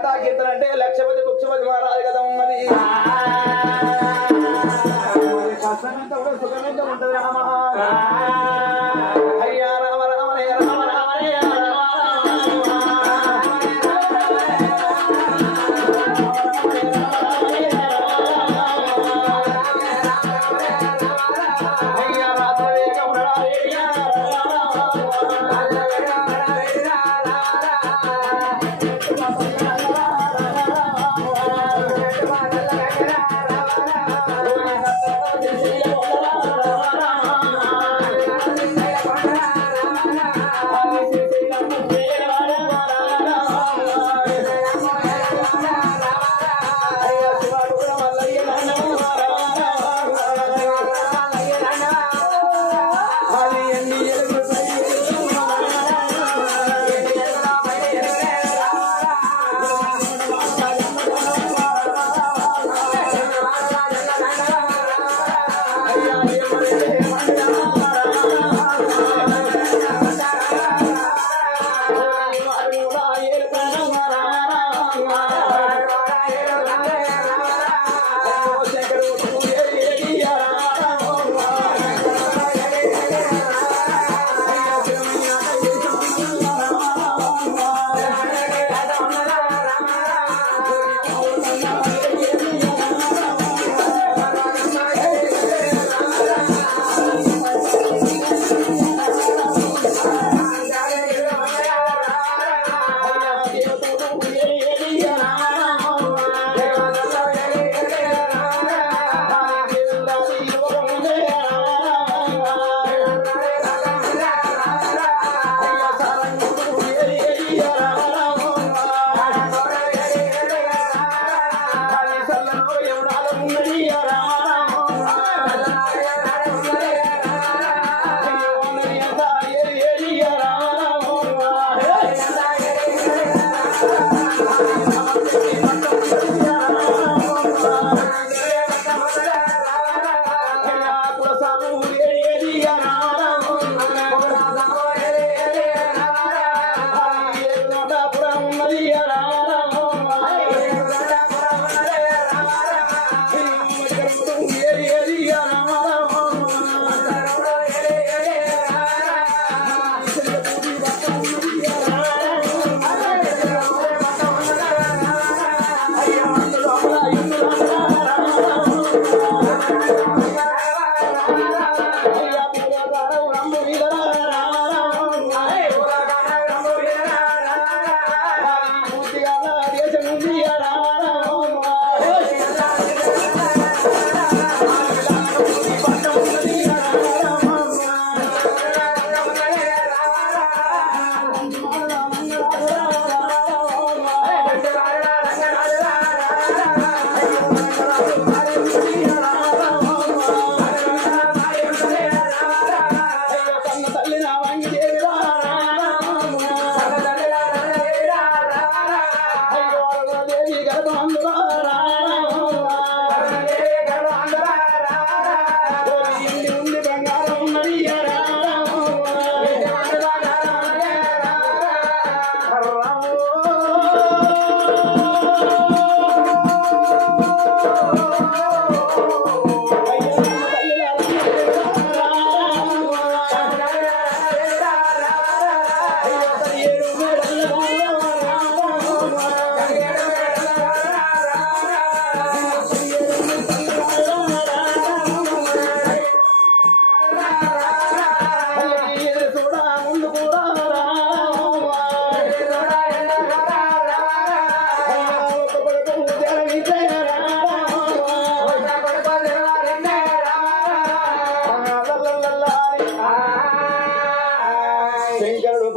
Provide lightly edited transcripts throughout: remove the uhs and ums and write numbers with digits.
కథా కీర్తన అంటే లక్షపతి ముఖ్యపతి మహారాజు కథ ఉన్నది. కష్టమంతా కూడా సుఖమంతా ఉంటుంది రామ. అయ్యా రామ రామ రామ రామ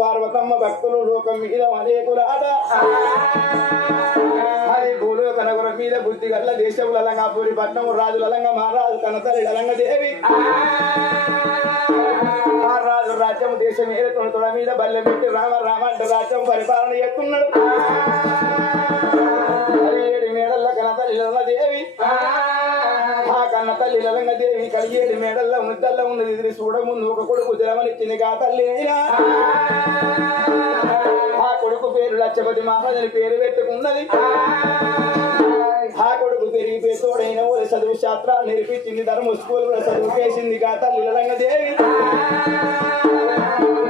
పార్వతమ్మ భక్తులు లోకం మీద అనేకులాట హరి భూలో కనగుర మీద బుద్ధి గల్ల దేశముల లంగాపూరి పట్నం రాజుల లంగ మహారాజు కనతల్లి లంగ దేవి మహారాజు రాజ్యం దేశం ఏరుతున్న తొడ మీద బల్లె పెట్టి రామ రామ అంట రాజ్యం పరిపాలన చేస్తున్నాడు. ఏడు మేడల్ల కనతల్లి దేవి ఆ కన్న తల్లి లంగ దేవి కలిగేడు మేడల్ల ముద్దల్ల ఉన్నది ఇది చూడముందు ఒక కొడుకు జలమనిచ్చింది కా తల్లి అయినా ఆ కొడుకు పేరు లక్షపతి మహారాజుని పేరు పెట్టుకున్నది. ఆ కొడుకు పెరిగిపోయి తోడైన ఓడి చదువు శాస్త్రాలు నేర్పించింది. ధర్మ స్కూల్ కూడా చదువు చేసింది. తల్లి దేవి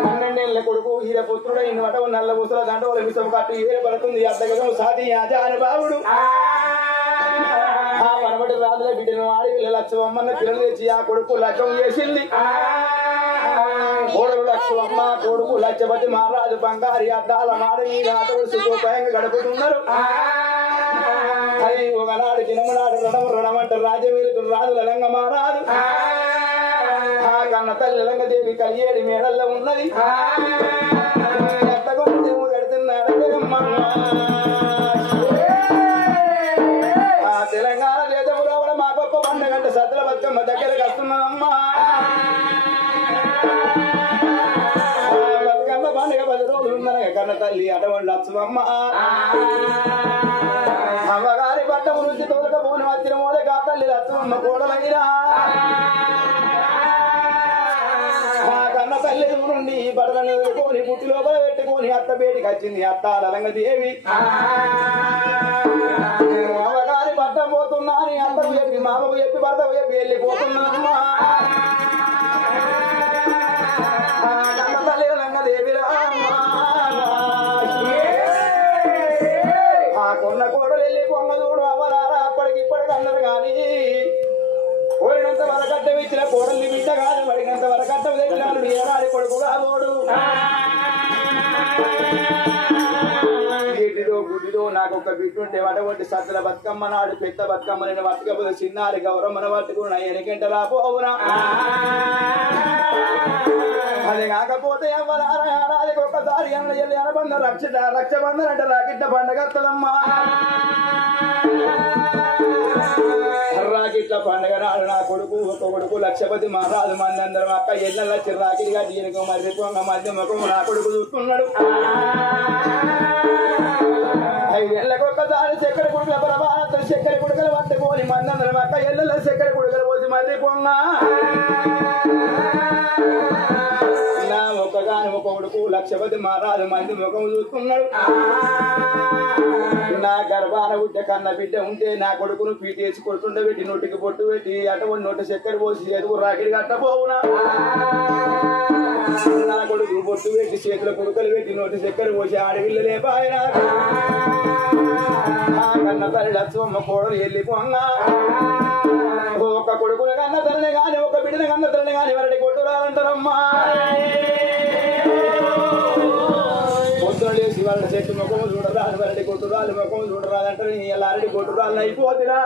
12 కొడుకు హీరపుత్రుడైన వటవు నల్ల ముసల దండవల విషం కట్టు ఏర్పడుతుంది. అద్దగం సాధి అనుభావుడు ఆ మనబడి రాజుల బిడ్డను ఆడవిల్ల లక్ష్మమ్మన్న పిల్లలు తెచ్చి ఆ కొడుకు లక్ష్యం చేసింది. కోడలు లక్ష్మమ్మ కొడుకు లక్షపతి మహారాజు బంగారి అద్దాల మాడవి నాటకుడు సుఖోపాయంగా గడుపుతున్నారు. అది ఒకనాడు దినమనాడు రణమంట రాజ్యమేలుకు రాజుల రంగ మహారాజు ఆ కన్న తల్లి రంగదేవి కలియేడి మేడల్లో ఉన్నది. ఆ తెలంగాణ దేశంలో కూడా మా గొప్ప పండుగంటే సద్దుల బతుకమ్మ దగ్గరకు వస్తున్నామమ్మా. బతుకమ్మ పండుగ 10 రోజులు ఉందనగా కన్న తల్లి అటువంటి లక్ష్మమ్మ అమ్మగారి పట్టము నుంచి తోలకపోని వచ్చిన మోదే కా తల్లి లక్ష్మమ్మ కోడలైనా కన్న తల్లి నుండి బట్టలను ఎదుర్కొని పుట్టి లోపల పెట్టుకొని అత్త బేటికి వచ్చింది. అత్త లలంగదేవి అమ్మగారి పట్టం పోతున్నా అని అత్తకు చెప్పి మామకు చెప్పి భర్తకు చెప్పి వెళ్ళిపోతున్నామ్మా. కన్న తల్లి లలంగదేవి ఆ కొన్న కోడలు వెళ్ళి పొంగ చూడు అవ్వరారా అప్పటికిప్పటికి అన్నారు. కానీ కోరినంత వరకట్టం ఇచ్చిన కోడల్ని బిడ్డ కాదు, పడినంత వరకట్టం తెచ్చినాడు ఏనాడి కొడుకు కాబోడు. గేటిదో గుడిదో నాకు ఒక బిడ్డుంటే అటువంటి సత్తుల బతుకమ్మ నాడు పెద్ద బతుకమ్మ నేను బతుకపోతే చిన్నారి గౌరమ్మను పట్టుకున్నా ఎనికెంట రాపోవునా. అది కాకపోతే ఎవరారా ఏడాదికి ఒక్కసారి అనబంధ రక్షబంధన అంటే రాకిట్ల పండగత్తదమ్మా. రాకిట్ల పండుగ నాడు నా కొడుకు ఒక కొడుకు లక్షపతి మహారాజు మంది అందరం అక్క ఎల్ల చిరాకిడిగా దీనికి మధ్య మధ్య ముఖం నా కొడుకు చూస్తున్నాడు. 5 ఏళ్ళకి ఒక్కసారి చక్కెర కుడుకల ప్రభావం చక్కెర కుడుకలు పట్టుకొని మంది అందరం అక్క ఎల్ల చక్కెర కుడుకలు పోసి మర్రి పొంగ నా ఒక్కగాని ఒక కొడుకు లక్షపతి మహారాజు మంది ముఖం చూస్తున్నాడు. నా గర్భాన బిడ్డ కన్న బిడ్డ ఉంటే నా కొడుకును పీటేసి కొడుతుండబెట్టి నోటికి పొట్టు పెట్టి అటువంటి నోటి చక్కెర పోసి ఎదుగు రాకిడి కట్టపోవునా. నా కొడుకు పొట్టు పెట్టి చేతుల కొడుకలు పెట్టి నోటి చక్కెర పోసి ఆడవిల్లలే బాయన కన్న తల్లి లక్ష్మమ్మ కోడలు వెళ్ళిపోంగా. ఒక కొడుకుని కన్న తల్లిని గాని ఒక బిడ్డని కన్న తల్లిని గాని వరటి కొట్టు రాలంటారమ్మా. పొద్దులేసి వాళ్ళ చెట్టు ముఖము చూడరాదు, వరటి కొట్టురాలు ముఖము చూడరాదంటారు. ఇలా అరటి కొట్టురాలు అయిపోతురా.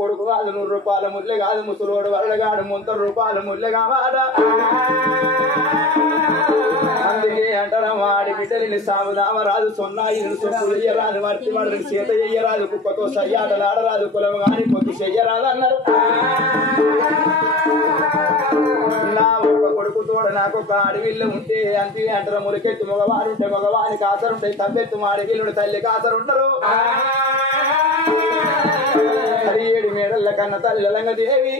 కొడుకు కాదు 100 రూపాయల ముల్లె కాదు, ముసలోడు వరడగాడు 30 రూపాయల ముల్లె కావాడా. అందుకే అంటారా వాడి బిడ్డని సాగుదామ రాదు, సొన్నాయి సొప్పు చెయ్యరాదు, మర్చి వాడిని చేత చెయ్యరాదు, కుక్కతో సయ్యాటలాడరాదు, కులం గాని పొద్దు చెయ్యరాదు అన్నారు. నా ఒక కొడుకు తోడ నాకు ఒక అడవిల్లు ఉంటే అంతే అంటారు. మురికెత్తు మగవాడుంటే మగవాని కాసరుంటాయి, తవ్వెత్తు మాడిగిల్లుడు తల్లి కాసరుంటారు. 17 మేడల్ల కన్న తల్లి లలంగదేవి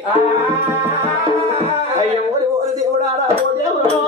అయ్య ఓడి ఓడి దేవుడారా ఓ దేవుడు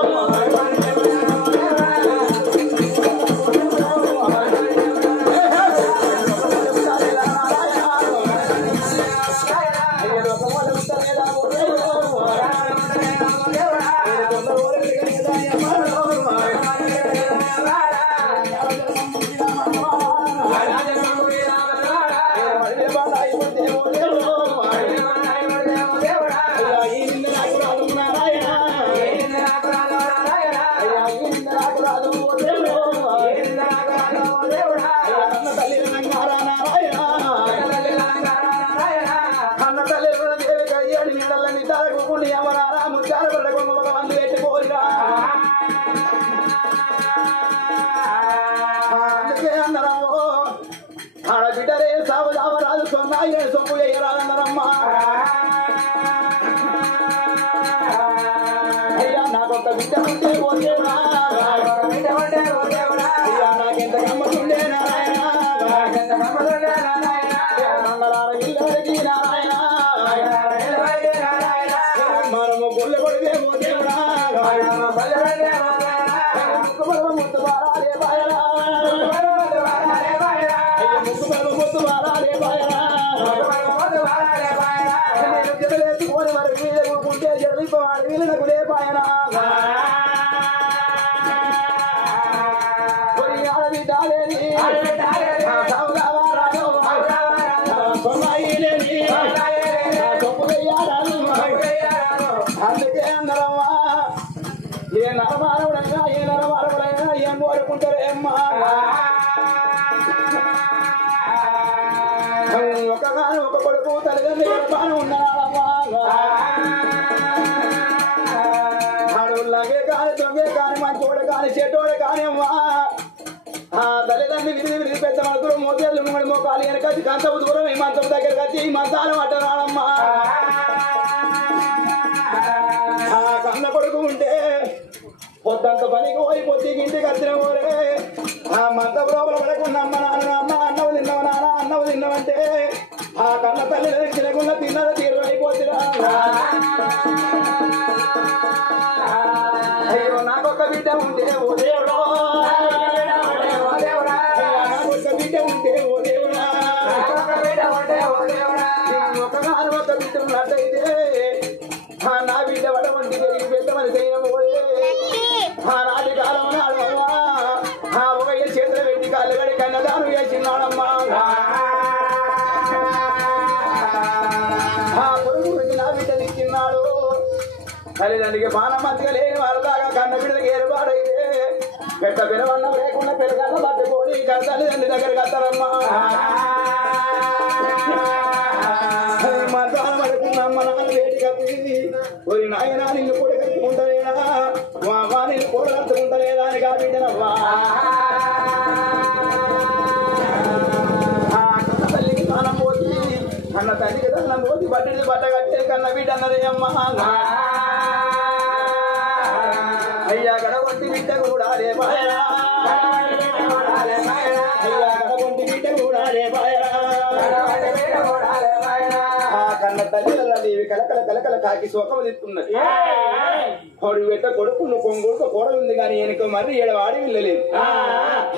ఆడబిడ్డరే సావరాదు సొన్నాయి సొమ్ము ఎయ్యరాదన్నారమ్మా. అయ్యా నాకొక బిడ్డ ఉంటే పోతేవా, అయ్యా నాకెంత గమ్మతుండే నారాయణ, మంగళార ఇల్లరికి నారాయణ, మనము గుళ్ళ కొడితే పోతేవా, మానవుడైనా ఏ నరమానవుడైనా ఏం కోరుకుంటారేమ్మా ఒక కొడుకు తల్లిదండ్రులు గర్భాన ఉన్నాడమ్మా ఆడోళ్ళగే కాని దొంగే కాని మంచోడు కాని చెట్టోడు కాని అమ్మా తల్లిదండ్రులు విధి పెద్ద మనసులు మోతేళ్ళు మూడు మోకాలు వెనకచ్చి కంచపు దూరం ఈ మంచం దగ్గరకు వచ్చి ఈ మంచాలు అంటున్నాడమ్మా కన్న కొడుకు ఉంటే పొద్దంత పనికి పోయి పొద్దుకి ఇంటికి వచ్చిన పోరే ఆ మంచం లోపల పడకుండా అమ్మ నాన్న అమ్మ అన్నవు తిన్నావు నాన్న అన్నవు తిన్నావంటే ఆ కన్న తల్లి తినకుండా తిన్నది తీరు అయిపోతున్నా అయ్యో నాకొక బిడ్డ ఉంటే ఓ దేవుడా నాకొక బిడ్డ ఉంటే ఓ దేవుడా ఒక బిడ్డ ఉన్నట్టయితే నా బిడ్డ వడ వంటి జరిగి పెద్దమని చేయడం పోయే నాటి కాలం నాడమ్మా ఒక చేతులు పెట్టి కాళ్ళు గడి కన్నదానం చేసినాడమ్మా కొడుకు నా బిడ్డ నిచ్చిన్నాడు తల్లిదండ్రికి బాణం మంచిగా లేని వాళ్ళ దాకా కన్న బిడ్డకి ఏర్పాడైతే పెద్ద పిలవన్నం లేకుండా పెరగన్న పట్టుకొని తల్లిదండ్రి దగ్గరికి వస్తారమ్మా మతానం పడుకున్నమ్మ నాన్న వేటి కప్పింది ఒరి నాయన నిన్ను కూడా కట్టుకుంటలేదా మా అమ్మ నిన్ను కూడా కట్టుకుంటలేదా అని కాబిడ్డనవ్వా కన్న తల్లికి స్నానం పోసి కన్న తల్లికి స్నానం పోసి బట్టడి బట్ట కట్టే కన్న బిడ్డ అన్నదే అమ్మ అయ్యా గడగొంటి బిడ్డ కూడా రే బాయరా అయ్యా గడగొంటి బిడ్డ కూడా రే బాయరా కన్న తల్లిదేవి కలకల కలకల కాకి శోకము తిట్టున్నది కొడు పెట్ట కొడుకును కొంగుడుకు కోడలు ఉంది కానీ ఈయనకు మరి ఏడు ఆడి వెళ్ళలేదు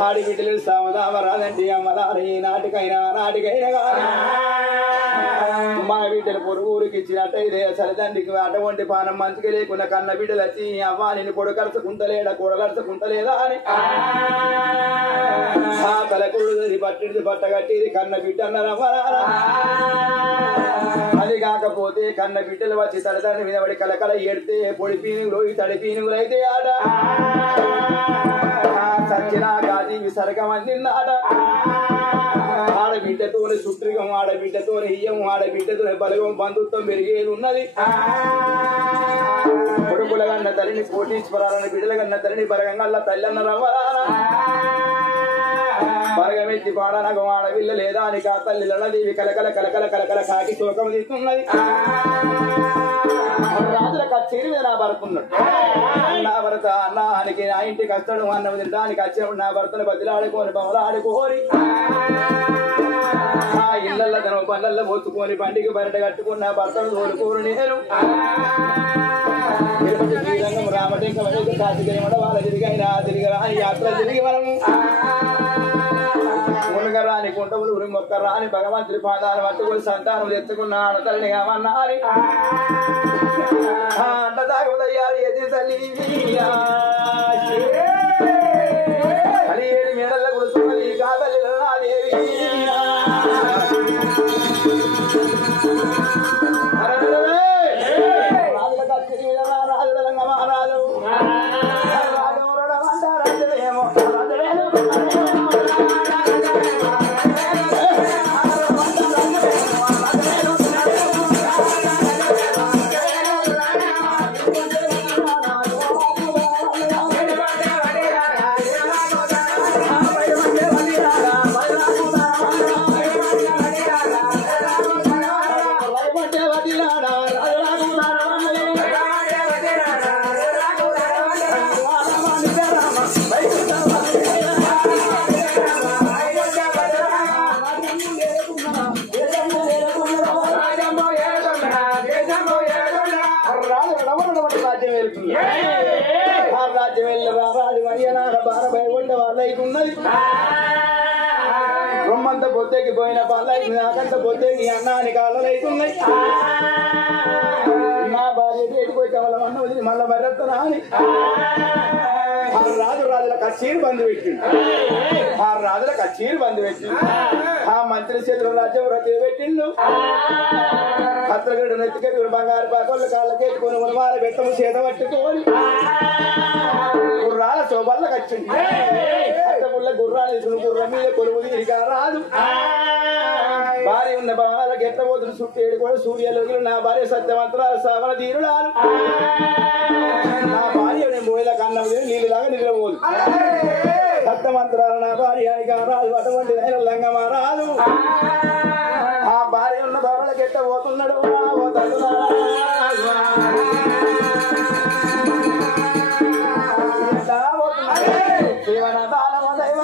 ఆడి బిడ్డలు సామదామ రాదండి అమ్మలారి నాటికైనా కానీ మన బిడ్డలు పొరుగురికి ఇచ్చినట్టయితే సరిదండికి అటువంటి పానం మంచిగా లేకుండా కన్న బిడ్డలు వచ్చి అవ్వ నేను కొడగడుచుకుంటలేడా కూడగడుచుకుంటలేదా అని ఆ తలకుడు పట్టిది బట్టగట్టిది కన్న బిడ్డ అన్నారమ్మా అది కాకపోతే కన్న బిడ్డలు వచ్చి తలదండ్రి మీద పడి కలకల ఏడితే పొడి పీనుగులు తడి పీనుగులు అయితే ఆడ సచ్చినా గాది విసరగం అందిందాడ ఆడబిడ్డతో సుత్రిగం ఆడబిడ్డతో ఇయ్యం ఆడబిడ్డతో బలగం బంధుత్వం పెరిగేది ఉన్నది కొడుకుల కన్న తల్లిని కోటీశ్వరాలని బిడ్డల కన్న తల్లిని బలగంగల్లా తల్లి అన్న రవ్వరారా బలగమెత్తి పాడనగ ఆడవిల్ల లేదా అని కా తల్లి లడదేవి కలకల కలకల కలకల కాకి శోకం తీస్తున్నది రాజుల కచేరి మీద నా భర్తున్నాడు నా భర్త అన్నానికి నా ఇంటికి వస్తాడు అన్నం తినడానికి వచ్చినప్పుడు నా భర్తను బదిలాడుకొని బొమ్మలాడుకోని ఆ ఇళ్లలో తన పనులలో పోసుకొని బండికి బయట కట్టుకున్న భర్తను తోలుకోరు నేను తిరుపతి శ్రీరంగం రామటంక కాశీగిరిమడ వాళ్ళ తిరిగిన తిరిగిరా యాత్ర తిరిగి మనము మునగరాని కుంటములు ఉరి మొక్కరాని భగవంతుడి పాదాలు పట్టుకొని సంతానం ఎత్తుకున్న ఆడతల్ని కామన్నారి అంటదాగదయ్యారు ఎది తల్లి అని 7 మేడల్లో కూర్చున్నది కాదల్లి దేవి రాజుల కచ్చి రాజుల మహారాజు రాజేమో రొమ్మంత పొద్దెకి పోయిన పల్లకి నాకంత పొద్దెకి అన్నానికి అల్లలైతున్నాయి నా భార్య చేతిపోయి కవలం అన్న వదిలి మళ్ళా మరెత్తనా అని రాజు రాజుల కచ్చీరు బంధు పెట్టిండు ఆ రాజుల కచ్చీరు బంధు పెట్టిండు ఆ మంత్రి చేతులు రాజ్యం వ్రతి పెట్టిండు కత్రగడ్డ నెత్తికెత్తుకుని బంగారు పాకోళ్ళు కాళ్ళకెత్తుకుని ఉనమాల బెత్తము చేత పట్టుకోని గుర్రాల శోభాలకు వచ్చింది అట్టపుల్ల గుర్రాలు తీసుకుని గుర్రం మీద కొలువు తిరిగా రాదు భార్య ఉన్న భవనాలకు ఎట్టబోతులు చుట్టూ ఏడుకోడు సూర్యలోకి నా భార్య సత్యవంతురాలు సావన తీరుడాలు నా భార్య నేను పోయేలాగా అన్నం నీళ్ళలాగా నిద్రపోదు సత్యవంతురాలు నా భార్య రాదు అటువంటి లంగమా రాదు ఆ భార్య ఉన్న భవనాలకు ఎట్టబోతున్నాడు శివన దానవ దైవ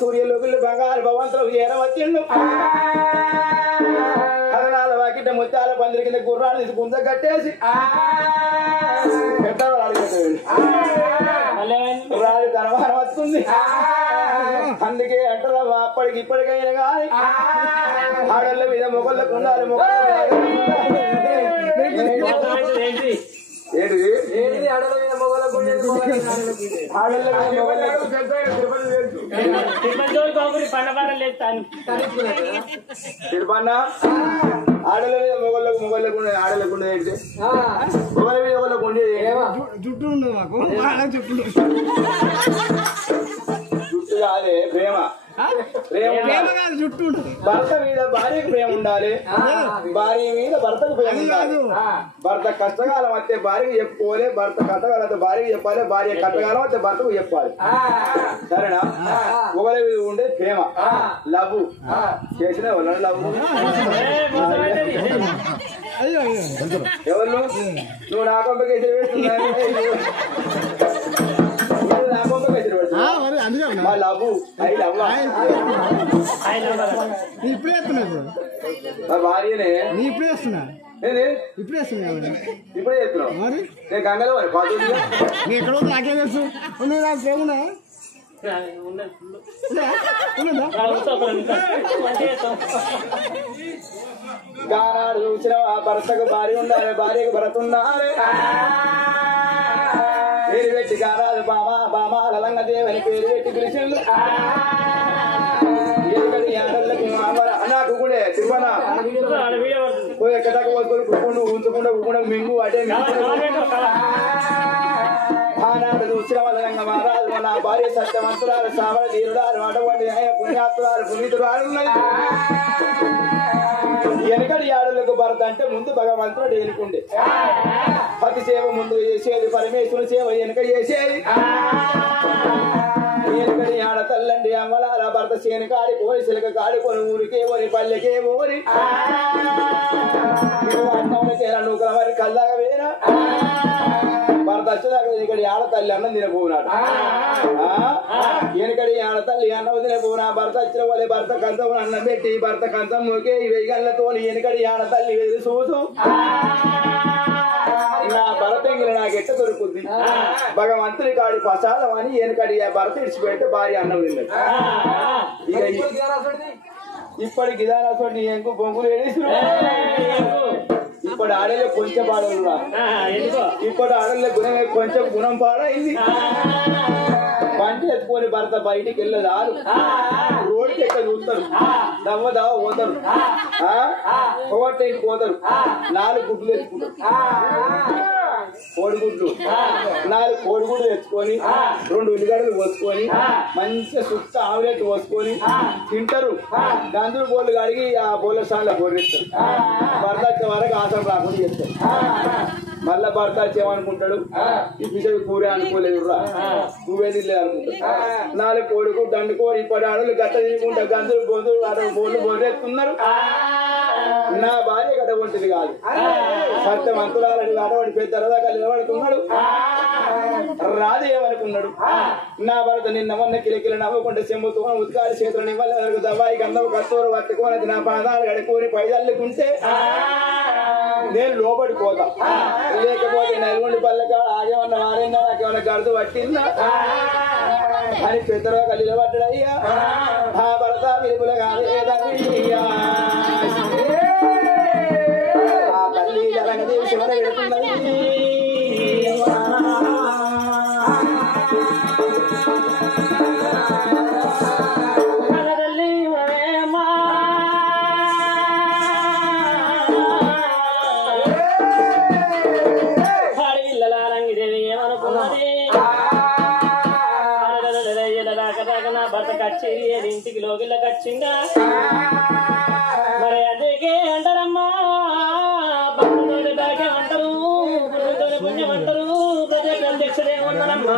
సూర్యలోకి బంగారు భవంతులు ఏరవచ్చిండు కదనాల వాకిట ముత్యాల పందిరి కింద గుర్రాలు తీసి గుంజ కట్టేసి రాజు కనవారం వస్తుంది అందుకే అంటారా అప్పటికి ఇప్పటికైనా కానీ ఆడళ్ళ మీద మొగళ్ళకు ఉండాలి ఏంటిది ఆడల మీద మొగళ్ళకు ఆడల మీద మొగళ్ళకు ఆడలకు ఉండేది ఏంటి మొగల మీద మొగళ్ళకు ఉండేది జుట్టు ఉండదు మాకు జుట్టు కాదే ప్రేమ జుట్టు భర్త మీద భార్యకు ప్రేమ ఉండాలి భార్య మీద భర్తకు ప్రేమ ఉండాలి భర్త కష్టకాలం వస్తే భార్యకు చెప్పుకోవాలి భర్త కష్టకాలం వస్తే భార్యకు చెప్పాలి భార్య కష్టకాలం వస్తే భర్తకు చెప్పాలి సరేనా ఒకరి మీద ఉండే ప్రేమ లవ్ చేసిన ఎవరు లవ్ ఎవరు నువ్వు నా కొంపకేసి వేస్తున్నావు భార్యనే ఇప్పుడే చేస్తున్నా ఇప్పుడే చేస్తున్నావు నేను గంగలో మరి ఎక్కడో నాకే తెలుసు నాకు గానాడు చూసిన భర్తకు భార్య ఉండాలి, భార్యకు భరత ఉండాలి. పేరు పెట్టి గారాలు బామా బామా లలంగ దేవని పేరు పెట్టి పిలిచిండు. నాకు కూడా తిరుమల ఎక్కదాకా కుక్కుండు ఉంచకుండా కుక్కుండా మింగు అటే ఆనాడు చూసిన వాళ్ళంగా మహారాజు నా భార్య సత్యవంతురాలు సావర తీరుడాలు అటువంటి పుణ్యాత్తురాలు పునీతురాలు ఉన్నది. వెనకటి ఆడలకు భరత అంటే ముందు భగవంతుడు ఎనుకుండే, పతి సేవ ముందు చేసేది, పరమేశ్వరుని సేవ వెనుక చేసేది. వెనుకటి ఆడ తల్లండి అమ్మలాల భర్త సేను కాడిపోని సిలక కాడిపోని ఊరికే పోని పల్లెకే పోని అన్నంకేనా నూకల మరి కల్లాగా వేరా భర్త వచ్చేదాకా వెనుకడి ఆడతల్లి అన్నం తినపోనాడు. వెనుకడి ఆడతల్లి అన్నం తినపోనా భర్త వచ్చిన వాళ్ళే భర్త కంచం అన్నం పెట్టి భర్త కంచం నూకే వెయ్యగళ్ళతో వెనుకడి ఆడతల్లి ఎదురు చూసు నా భరత ఎంగిలి నాకు ఎట్ట దొరుకుద్ది, భగవంతుని కాడి ప్రసాదం అని వెనుకడి భరత ఇడిచిపెడితే భార్య అన్నం తిన్నది. ఇక ఇప్పటికి ఇదారాసోటి ఎంకు బొంగులు వేసి ఇప్పుడు ఆడలే కొంచెం పాడలు, ఇప్పుడు ఆడలే గుణమే కొంచెం గుణం పాడైంది. పంట ఎత్తుకొని భర్త బయటికి వెళ్ళదు ఆరు రోడ్డుకి ఎక్కడ చూస్తారు, దవ్వ దవ్వ పోతారు, పొగట్టేకి పోతారు, 4 గుడ్లు ఎత్తుకుంటారు, కోడిగుడ్లు 4 కోడిగుడ్లు తెచ్చుకొని 2 ఉల్లిగడ్డలు పోసుకొని మంచిగా సుత్త ఆమ్లెట్ పోసుకొని తింటారు. గందులు బోళ్ళు కడిగి ఆ బోళ్ళ స్టాండ్లో బోర్రిస్తారు. భర్త వచ్చే వరకు ఆసనం రాకుండా చేస్తారు. మళ్ళా భర్త వచ్చేమనుకుంటాడు, ఈ పిల్లలు కూర అనుకోలేదు రా నువ్వే తినలేదు అనుకుంటాడు. 4 కోడిగుడ్డు దండుకోడి ఇప్పటి ఆడలు గట్ట తినుకుంటా గందులు బొందులు బోళ్ళు బోర్రేస్తున్నారు. నా భార్య గడవంటిది కాదు, సత్యవంతురాలని అటువంటి పెద్ద రథగా నిలబడుతున్నాడు. రాజు ఏమనుకున్నాడు, నా భరత నిన్న మొన్న కిలకిల నవ్వకుండా చెంబుతో ఉత్కారి చేతులని వల్ల దవాయి గంధవు కత్తూరు పట్టుకోనది నా పాదాలు గడుకొని పైదల్లుకుంటే నేను లోపడిపోతా, లేకపోతే నల్గొండి పల్లెక ఆగేమన్నా వారైందా నాకేమన్నా గడుతు పట్టిందా అని పెద్దగా నిలబడ్డాయ్యా. ఆ భరత విలుపుల కాదేదయ్యా ఆ తల్లి జలంగదేవి శివన పెడుతున్నది. భర్త కచ్చేరి ఇంటికి లోగిళ్ళ కచ్చిందా మరి అదేకే అంటారమ్మా, భర్తతోటి భాగ్యం అంటారు, పుణ్యతోటి పుణ్యం అంటారు, ప్రజలకు అధ్యక్షుడేమన్నారమ్మా.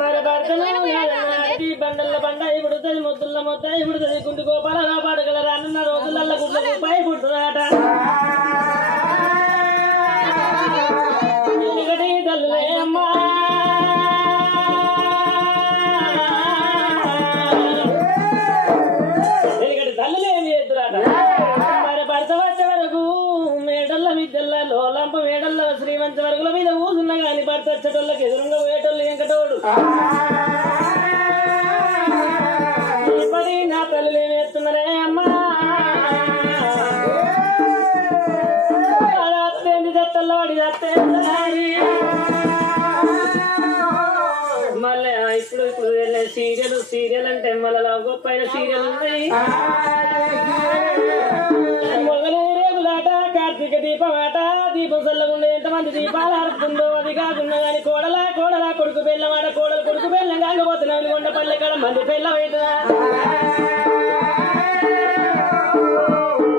మరి భర్తను బండల్ల బండ ఇప్పుడుతుంది, ముద్దుల్ల ముద్ద ఇప్పుడుతుంది, గుండు గోపాల పాడుగల రానున్న రోజులల్ల గుడ్ల రూపాయి పుట్టుదాట. ఎందుకటి తల్లులే అమ్మా తల్లులేమి ఎదురాట. మరి భర్త వచ్చే వరకు మేడల్ల విద్యల్ల లోలంప మేడల్ల శ్రీమంత వరకుల మీద ఊసున్నా గాని భర్త వచ్చేటోళ్ళకి ఎదురుగా పోయేటోళ్ళు వెంకటోడు. ఇప్పటి నా తల్లులేమి ఎత్తున్నారే అమ్మా, అత్తేంది దత్తల్ల వాడి దత్తే మళ్ళీ ఇప్పుడు సీరియల్ అంటే మళ్ళీ గొప్పైన సీరియల్ ఉన్నాయి. మొగలు రేగులాట, కార్తీక దీపం ఆట, దీపం చల్లకుండా ఎంతమంది దీపాలు ఆడుతుందో అది కాకుండా కానీ కోడలా కొడుకు బెల్లమాట, కోడలు కొడుకు బెల్లం కాకపోతున్నాను కొండ పల్లె కాడ మంది బెల్లం అవుతుందా.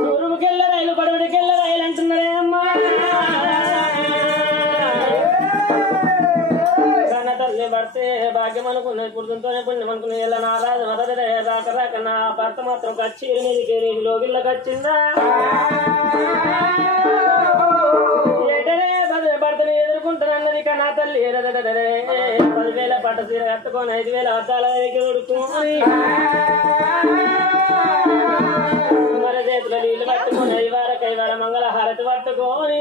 తూర్పుకెళ్ళ రైలు పడవడికెళ్ళ రైలు అంటున్నారే అమ్మా. తల్లి భర్తే భాగ్యం అనుకున్నది, పుడుతుంటోనే పుణ్యం అనుకున్నది. ఎలా నా రాజు మొదటి రాక రాక నా భర్త మాత్రం కచ్చేరి మీదకి లోగిళ్ళకి వచ్చిందా. భర్తను ఎదుర్కొంటానన్నది నా తల్లి 10,000 పట్ట సీర కట్టుకొని 5,000 అద్దాల ఉడుకుని మరి చేతుల నీళ్లు పట్టుకొని 5 మంగళ హారతి పట్టుకొని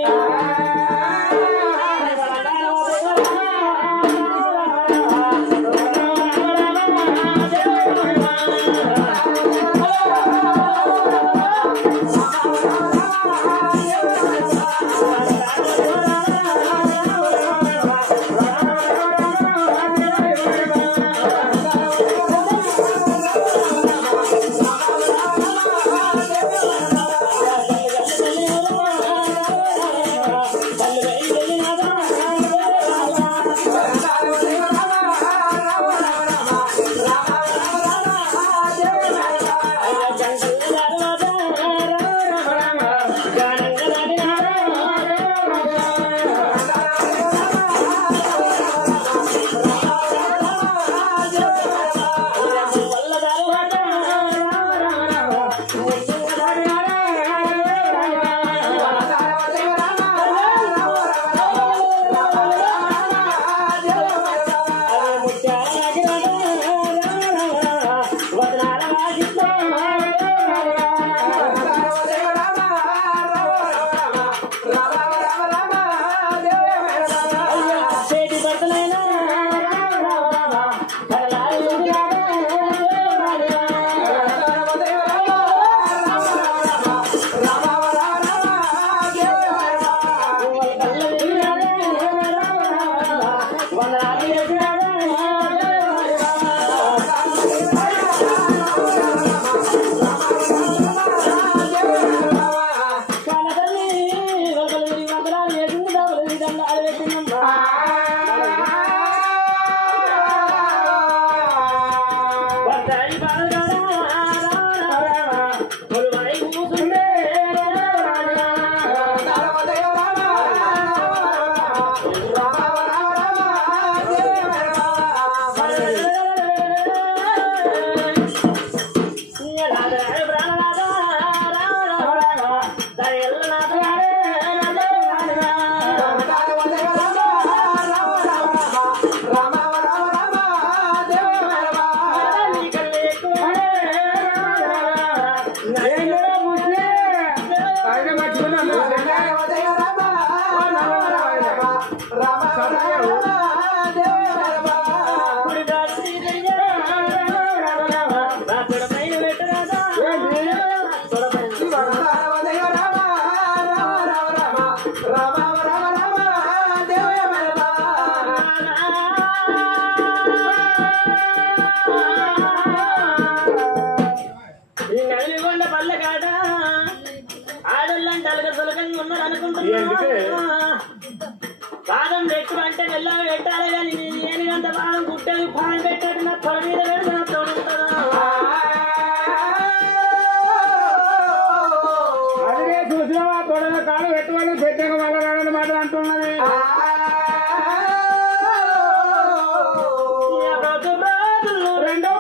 అంటే అలాగే సులకంగా ఉన్నారు అనుకుంటున్నా పాదం పెట్టు అంటే మెల్లగా పెట్టాలి కానీ నేను అంత పాదం కుట్టేది పాదం పెట్టాడు నా తొడ మీద పెడితే నా తోడు అదే చూసినావా తొడలో కాలు పెట్టుకొని పెట్టక మళ్ళీ మాట అంటున్నది రెండో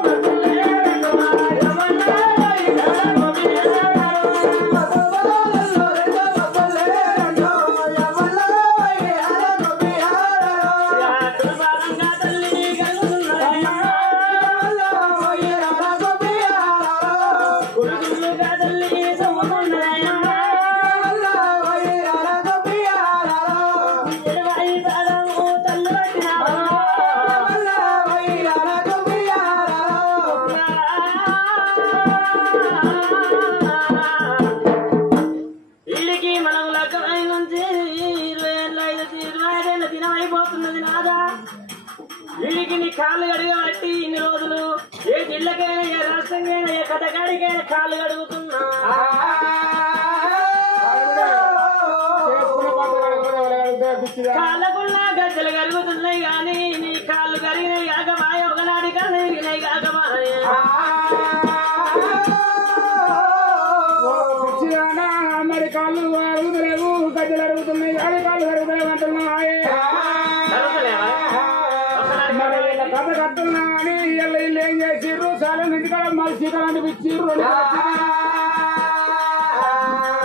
కాళ్ళు కడిగబట్టి ఇన్ని రోజులు ఏ జిల్లకైనా ఏ రాష్ట్రంకైనా ఏ కథగాడికైనా కాళ్ళు కడుగుతున్నా కాళ్ళకున్నా గద్దెలు కరుగుతున్నాయి కానీ నీ కాళ్ళు కరిగినాయి కాకమాయ ఒకనాడి కన్నా ఎరిగినాయి కాకమాయ మరి కాళ్ళు అరుగుతలేవు గద్దెలు అరుగుతున్నాయి కానీ కాళ్ళు కరుగుతలేవు అంటున్నాయి కథ కట్టున్నా అని ఇల్లు ఏం చేసిర్రు చాలా ఇంటికాడ మళ్ళీ చీకలు పిచ్చిర్రు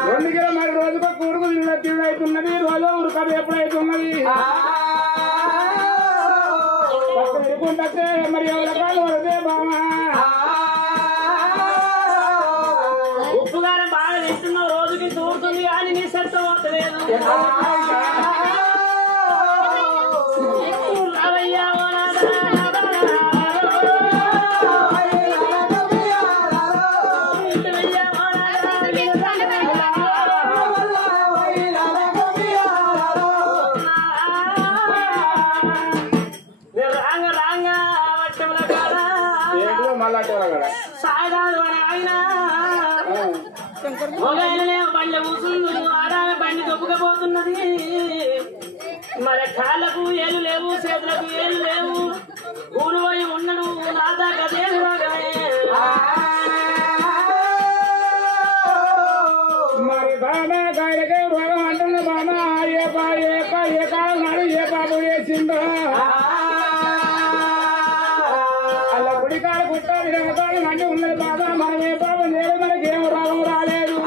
2 కిలో మరి రోజుకు కూడుకు తిరుడు అవుతున్నది రోజు కథ ఎప్పుడైతున్నది ఎదుర్కొంటే మరి ఎవరి కాళ్ళు పడితే బామా ఉప్పుగానే బాగా తింటున్నావు రోజుకి తూరుతుంది కానీ నీ సత్త పోతలేదు బండి కూర్చుండు ఆడామె బండి దొప్పుకపోతున్నది మరి కాళ్ళకు ఏళ్ళు లేవు చేతులకు ఏళ్ళు లేవు ఊరు పోయి ఉన్నాడు నాదా కదేలు మరి బాబా గాయలకే రోగం అంటున్న బాబా ఏ కాలం నాడు ఏ బాబు వేసిందో అలా గుడికాలు గుట్ట విరమకాలు మండి ఉన్నది బాబా మనం ఏ పాపం చేయడం మనకి ఏం రోగం రాలేదు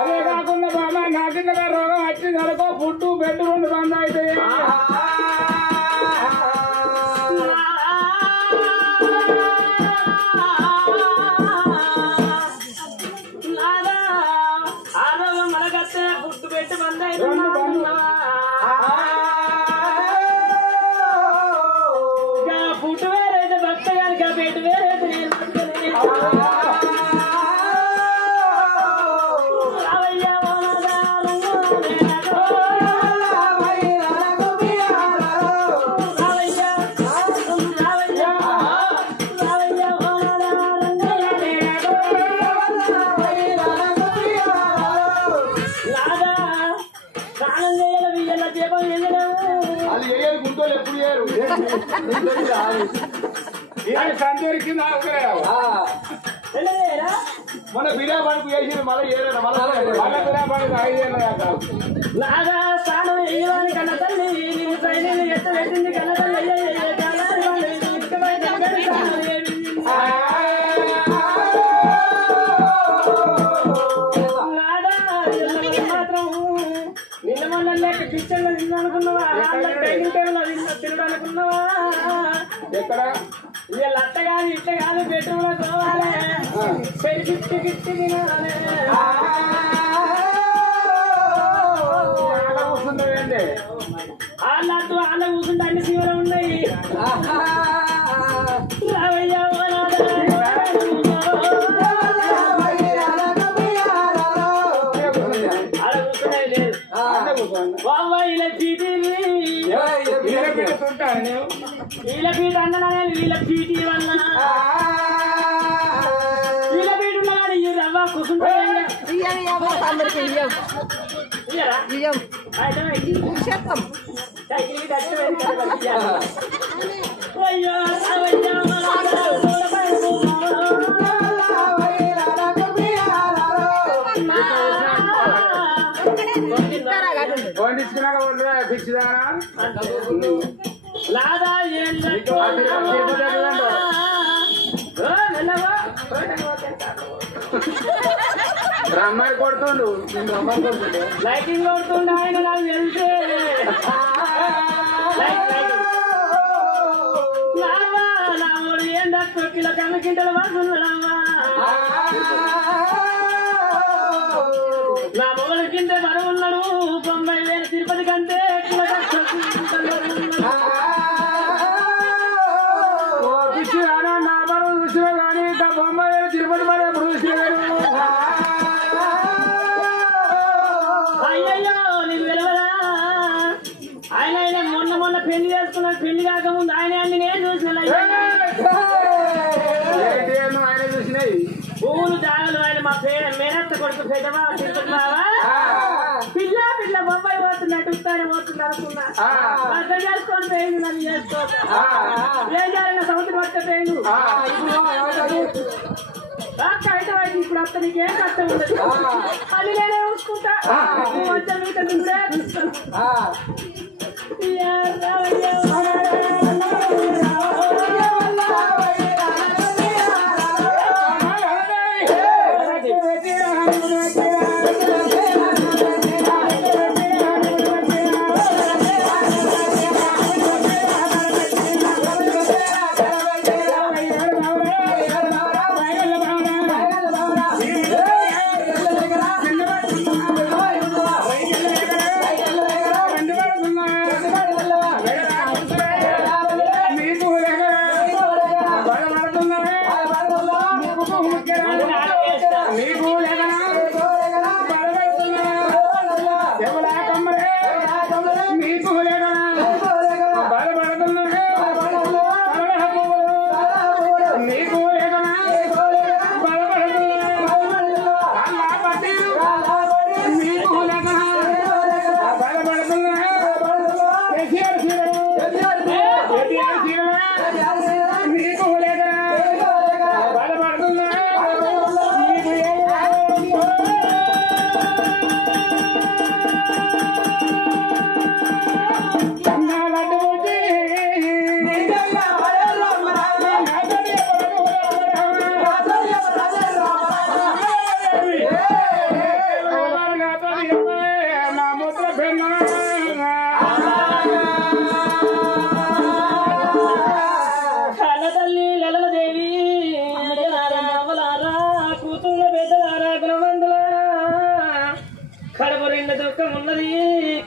అదే కాకుండా బాబా నాకిందగా రోగం వచ్చింది అనుకో ఫుడ్ బెడ్ 2 బంద్ అయితే ఆరోగ్యం మనకస్తే ఫుడ్ బెడ్ బంద్ అయితే ఫుడ్ వేరైతే భక్త గారికి ఆ బెడ్ వేరైతే సంతూరికి మన బిర్యా పడుకు వేసి మళ్ళీ ఏరైనా మళ్ళీ బిర్యా పడుకు 5 ఏళ్ళ దాకా లాగా స్థానం వేయడానికి కన్న తల్లి నేను సైన్యం ఎత్త పెట్టింది కన్న తల్లి మాత్రం నిన్న మొన్న లేక కిచెన్ లో తిన్నానుకున్నావా డైనింగ్ టేబుల్ లో తినడానుకున్నావా ఎక్కడ వీళ్ళ అట్ట కాదు ఇట్ట కాదు బెడ్రూమ్ లో పోవాలి గిట్టి గిట్టి తినాలి కూర్చుంటావేంటి వాళ్ళట్టు వాళ్ళ కూర్చుంటే అన్ని సీవలు ఉన్నాయి రావయ్యా వీళ్ళ పీట అన్నా వీళ్ళ పీటి వల్ల వీళ్ళ పీట ఉన్నా కానీ ఈ రవ్వ కుక్క కూర్చుంటే అందరికి ఇయ్యం ఇయ్యరా ఇయ్యం అయితే చెప్తాం సైకిల్ కట్టబెట్టి అయ్యో రావయ్యా లాదా ఏం రమ్మని కొడుతుండు నేను రమ్మని కొడుతుండే లైటింగ్ కొడుతుండే ఆయన నాకు తెలిసే నాడు ఏం డాక్టర్ కిలో కన్నకింటలు వాడుతున్నాడమ్మా నా మొగలు కింద బరువు ఉన్నాడు 90,000 తిరుపతి కంటే కిలో నా బరువు చూసినా కానీ బొమ్మ తిరుపతి మరి ఎప్పుడు చూసినా అయ్యయ్యో నీకు వెలవరా ఆయన మొన్న పెళ్లి చేసుకున్నాడు పెళ్లి కాకముందు ఆయన అన్ని నేను చూసిన ఆయన చూసినాయి పువ్వులు జాగలు ఆయన మా మేనత్త కొడుకు పెద్దవా తిరుపతి బావా పిల్ల బొంబాయి పోతున్నట్టు ఉత్తానే పోతుంది అనుకున్నా అర్థం చేసుకొని పోయింది నన్ను చేసుకోవచ్చు ఏం చేయాలన్నా సముద్రం పట్టే పోయింది అయితే ఇప్పుడు అత్త నీకేం కష్టం ఉండదు అది నేనే చూసుకుంటా మంచిగా మీతో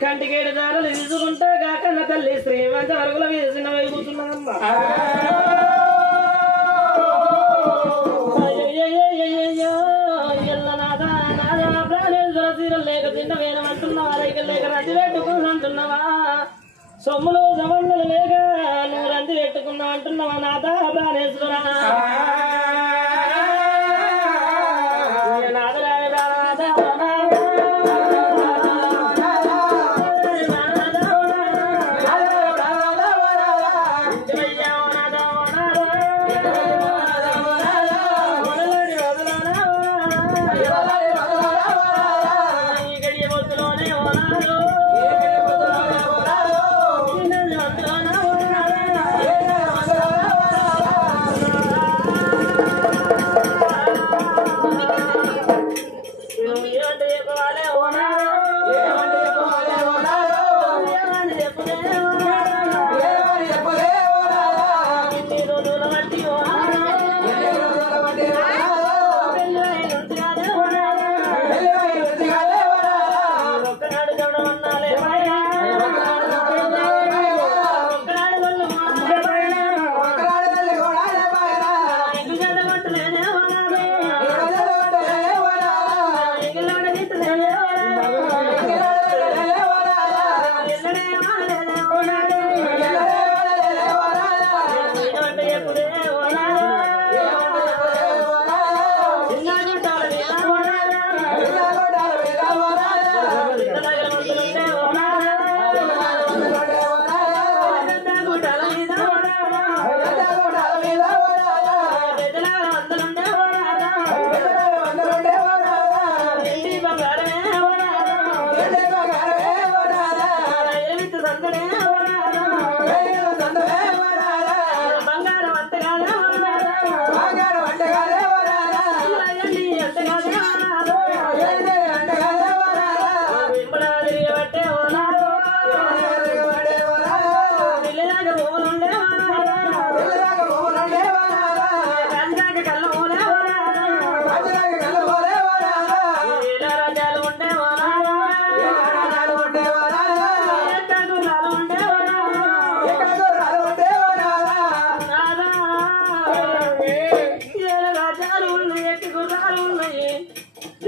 కంటికేడు దారాలు తీసుకుంటా కాకన్న తల్లి శ్రీమంత వరకుల వేసిన వైపుతున్నదమ్మా ప్రాణేశ్వర సీరలు లేక తిన్న వేనమంటున్నావా రైక లేక రంది పెట్టుకుని అంటున్నావా సొమ్ములు సమందులు లేక నువ్వు రంది పెట్టుకున్నా అంటున్నావా నాదా ప్రాణేశ్వర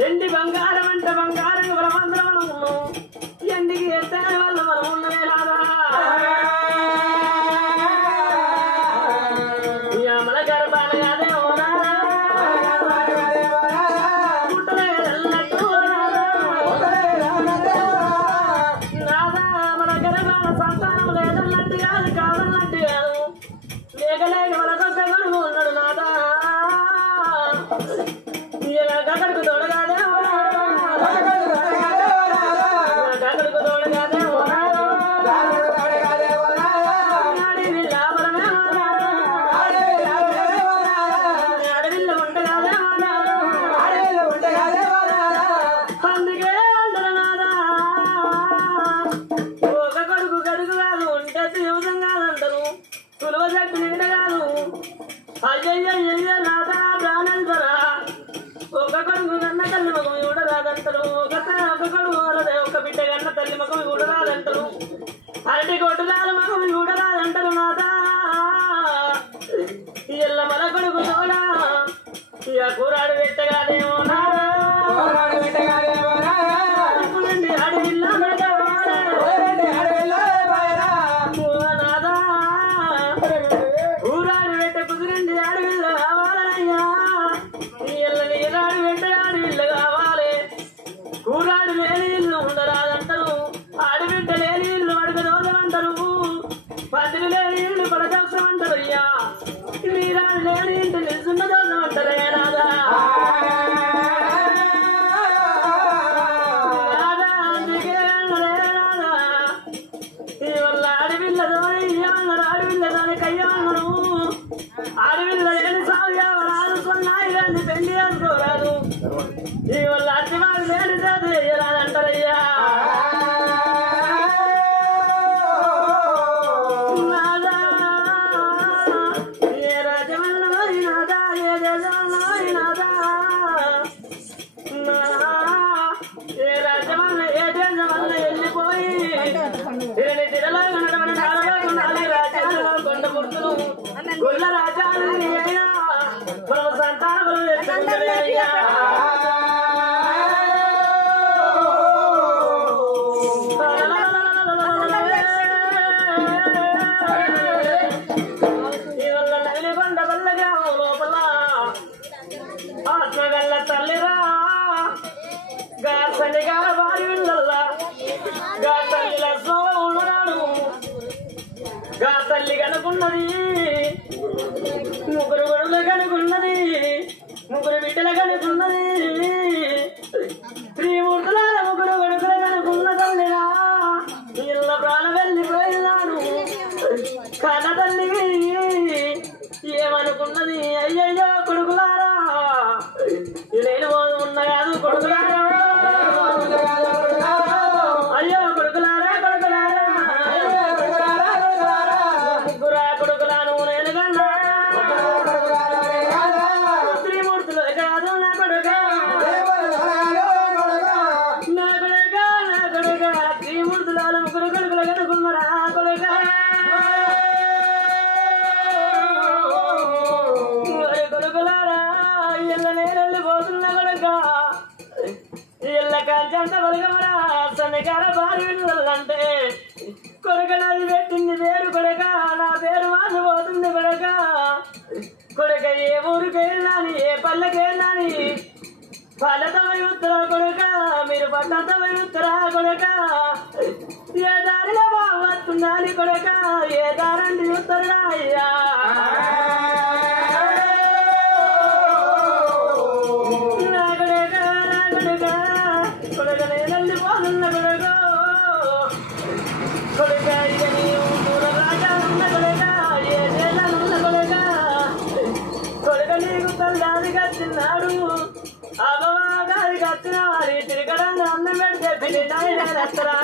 ఎండి బంగారం అంటే బంగారం మనమందరం మనం ఉన్నాం ఎండికి ఎత్తే వాళ్ళు మనం ఉన్నదే రాదా మన గర్భాల కాదే పుట్టలేదన్నట్టు రాదా మన గర్భాల సంతానం లేదన్నట్టు కాదు కాదన్నట్టు కాదు లేక లేక మనకొక్క గడుగు ఉన్నాడు నాదా గగడుకు తోడగాదే గగడుకు తోడగాదే అడవిల్ల బలమే అడవిల్ల ఉండగాదే అందుకే అంటారు నాదా ఒక కొడుకు గడుగు కాదు ఉంటే తీవ్రం కాదంటారు తులువ చెట్టు నిండ కాదు అయ్యయ్య నాదా ప్రాణేశ్వర ఒక కొడుకు కన్న తల్లి మగం చూడరాదంటారు ఒక కొడుకు ఒక బిడ్డ కన్న తల్లి మగం చూడరాదంటారు అరటి కొట్టుదాల మగం చూడరాదంటారు నాదా ఎల్ల మన కొడుకు తోడా ఇక కూరాడు పెట్టగానేమో నాదా అడవిల్లా నాదా ఊరాడు పెట్ట కుదిరింది అడవిల్లో కావాలయ్యా ఎల్లని రాడు వెంటరాడు ఇల్లు కావాలి కూరాడు లేని ఇల్లు ఉండరాదంటారు ఆడబిడ్డ లేని ఇల్లు అడుగు దోదమంటారు పదిలు లేని ఇల్లు పడదవసరం అంటారు అయ్యా మీరాడు లేని ఇంటి నిల్చున్న దోదం అంటారే రాదా రాదా అందుకే రాదా ఇవల్ల ఆడపిల్లదోని ఇయ్యమన్నారు ఆడపిల్లదాని కయ్యమన్నారు ఆడపిల్ల లేని సాగుయావరాదు సొన్నాయి లేని పెళ్లి చేసుకోరాదు ఇవల్ల అతివాడు లేని చదువు చెయ్యరాదంటారయ్యా నాదా ఏ రాజమల్ల నాదా ఏ దేశమల్ల నాదా ఏ రాజ్యమల్ల ఏ దేశమల్ల వెళ్ళిపోయి తిరలాగా నడవని నాలుగు రాజ్యాలలో కొండ గుర్తులు గుళ్ళ రాజాలు అయినా మనం సంతానములు ఎత్తుకుంటారయ్యా ఇవల్ల నలిగొండ వల్ల గ్రామం లోపల ఆత్మగల్ల తల్లిరా గా తల్లిగా వారి విల్లల్లా గా తల్లిల సోమురాడు గా తల్లి కనుకున్నది ముగ్గురు గొడుగులు కనుకున్నది ముగ్గురు బిడ్డలు కనుకున్నది శ్రీమూర్తుల ముగ్గురు గొడుగులు కనుకున్న తల్లిరా ఇళ్ళ ప్రాణం వెళ్ళిపోయినాడు కన్న తల్లి ఏమనుకున్నది అయ్యయ్యో కొడుకులారా నేను ఉన్న కాదు కొడుకులారా అయ్యో కొడుకులారా కొడుకులారా ముగ్గురా కొడుకులాను నేను కన్నా త్రిమూర్తులు కాదు నా కొడుక నా కొడుక నా కొడుక త్రిమూర్తుల ముగ్గురు కొడుకులు కనుకున్నారా కొడుక కొడుకులారా ఇళ్ళ నేరెళ్ళి పోతున్న కొడుక ఇళ్ళ కాల్చంత కొడుకమరా సన్నకార భారీ విల్లంటే కొడుకనాది పెట్టింది పేరు కొడక నా పేరు మాసిపోతుంది కొడక కొడక ఏ ఊరికి వెళ్ళాని ఏ పల్లెకి వెళ్ళాని పల్లెతమై ఉత్తరా కొడక మీరు పట్టతమై ఉత్తరా కొడక ఏ దారిలో బాగుతుందని కొడక ఏ దారంటి ఉత్తరుడా అయ్యా నా కొడక నా కొడక కొడక నేనండి పోతున్న కొడక కొడక ఇక నీవు మూల రాజా ఉన్న కొడక ఏ దేశాలున్న కొడక కొడక నీకు తల్లి కట్టినాడు అమ్మగారి వచ్చిన వారి తిరగడంగా అన్నం పెడితే పెళ్లి రస్తరా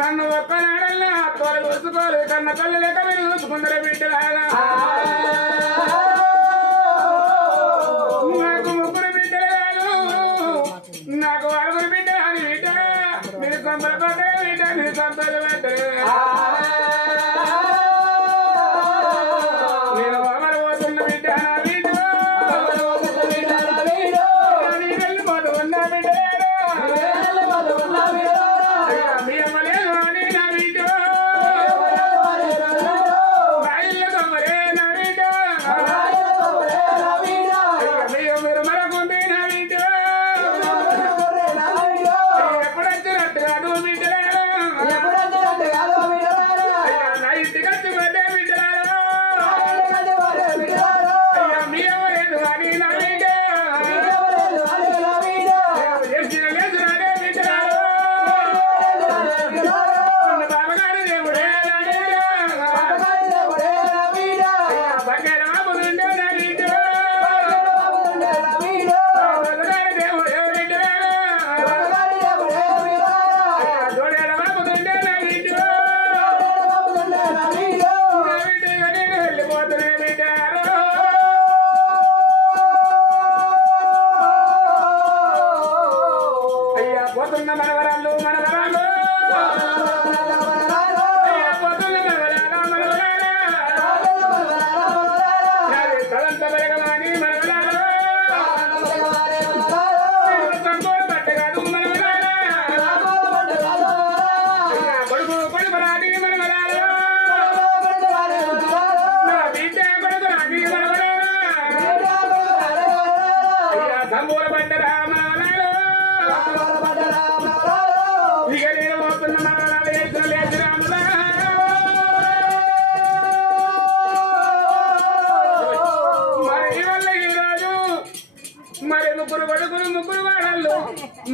నన్ను ఒక్కనాడల్లా తోలు చూసుకోలేదు కన్న తల్లి లెక్క మీరు చూసుకుందర బిడ్డలారా నాకు ముగ్గురు బిడ్డలు నాకు ఆరుగురు బిడ్డలు అని బిడ్డ మీరు సంబరపడ్డ బిడ్డ మీరు సంతోషపడ్డ నేను అమరు పోతున్న బిడ్డ నా బిడ్డ వెళ్ళిపోతూ ఉన్న బిడ్డ మీ అమ్మలేదు అని నా బిడ్డ బయలు తమ్మరే నా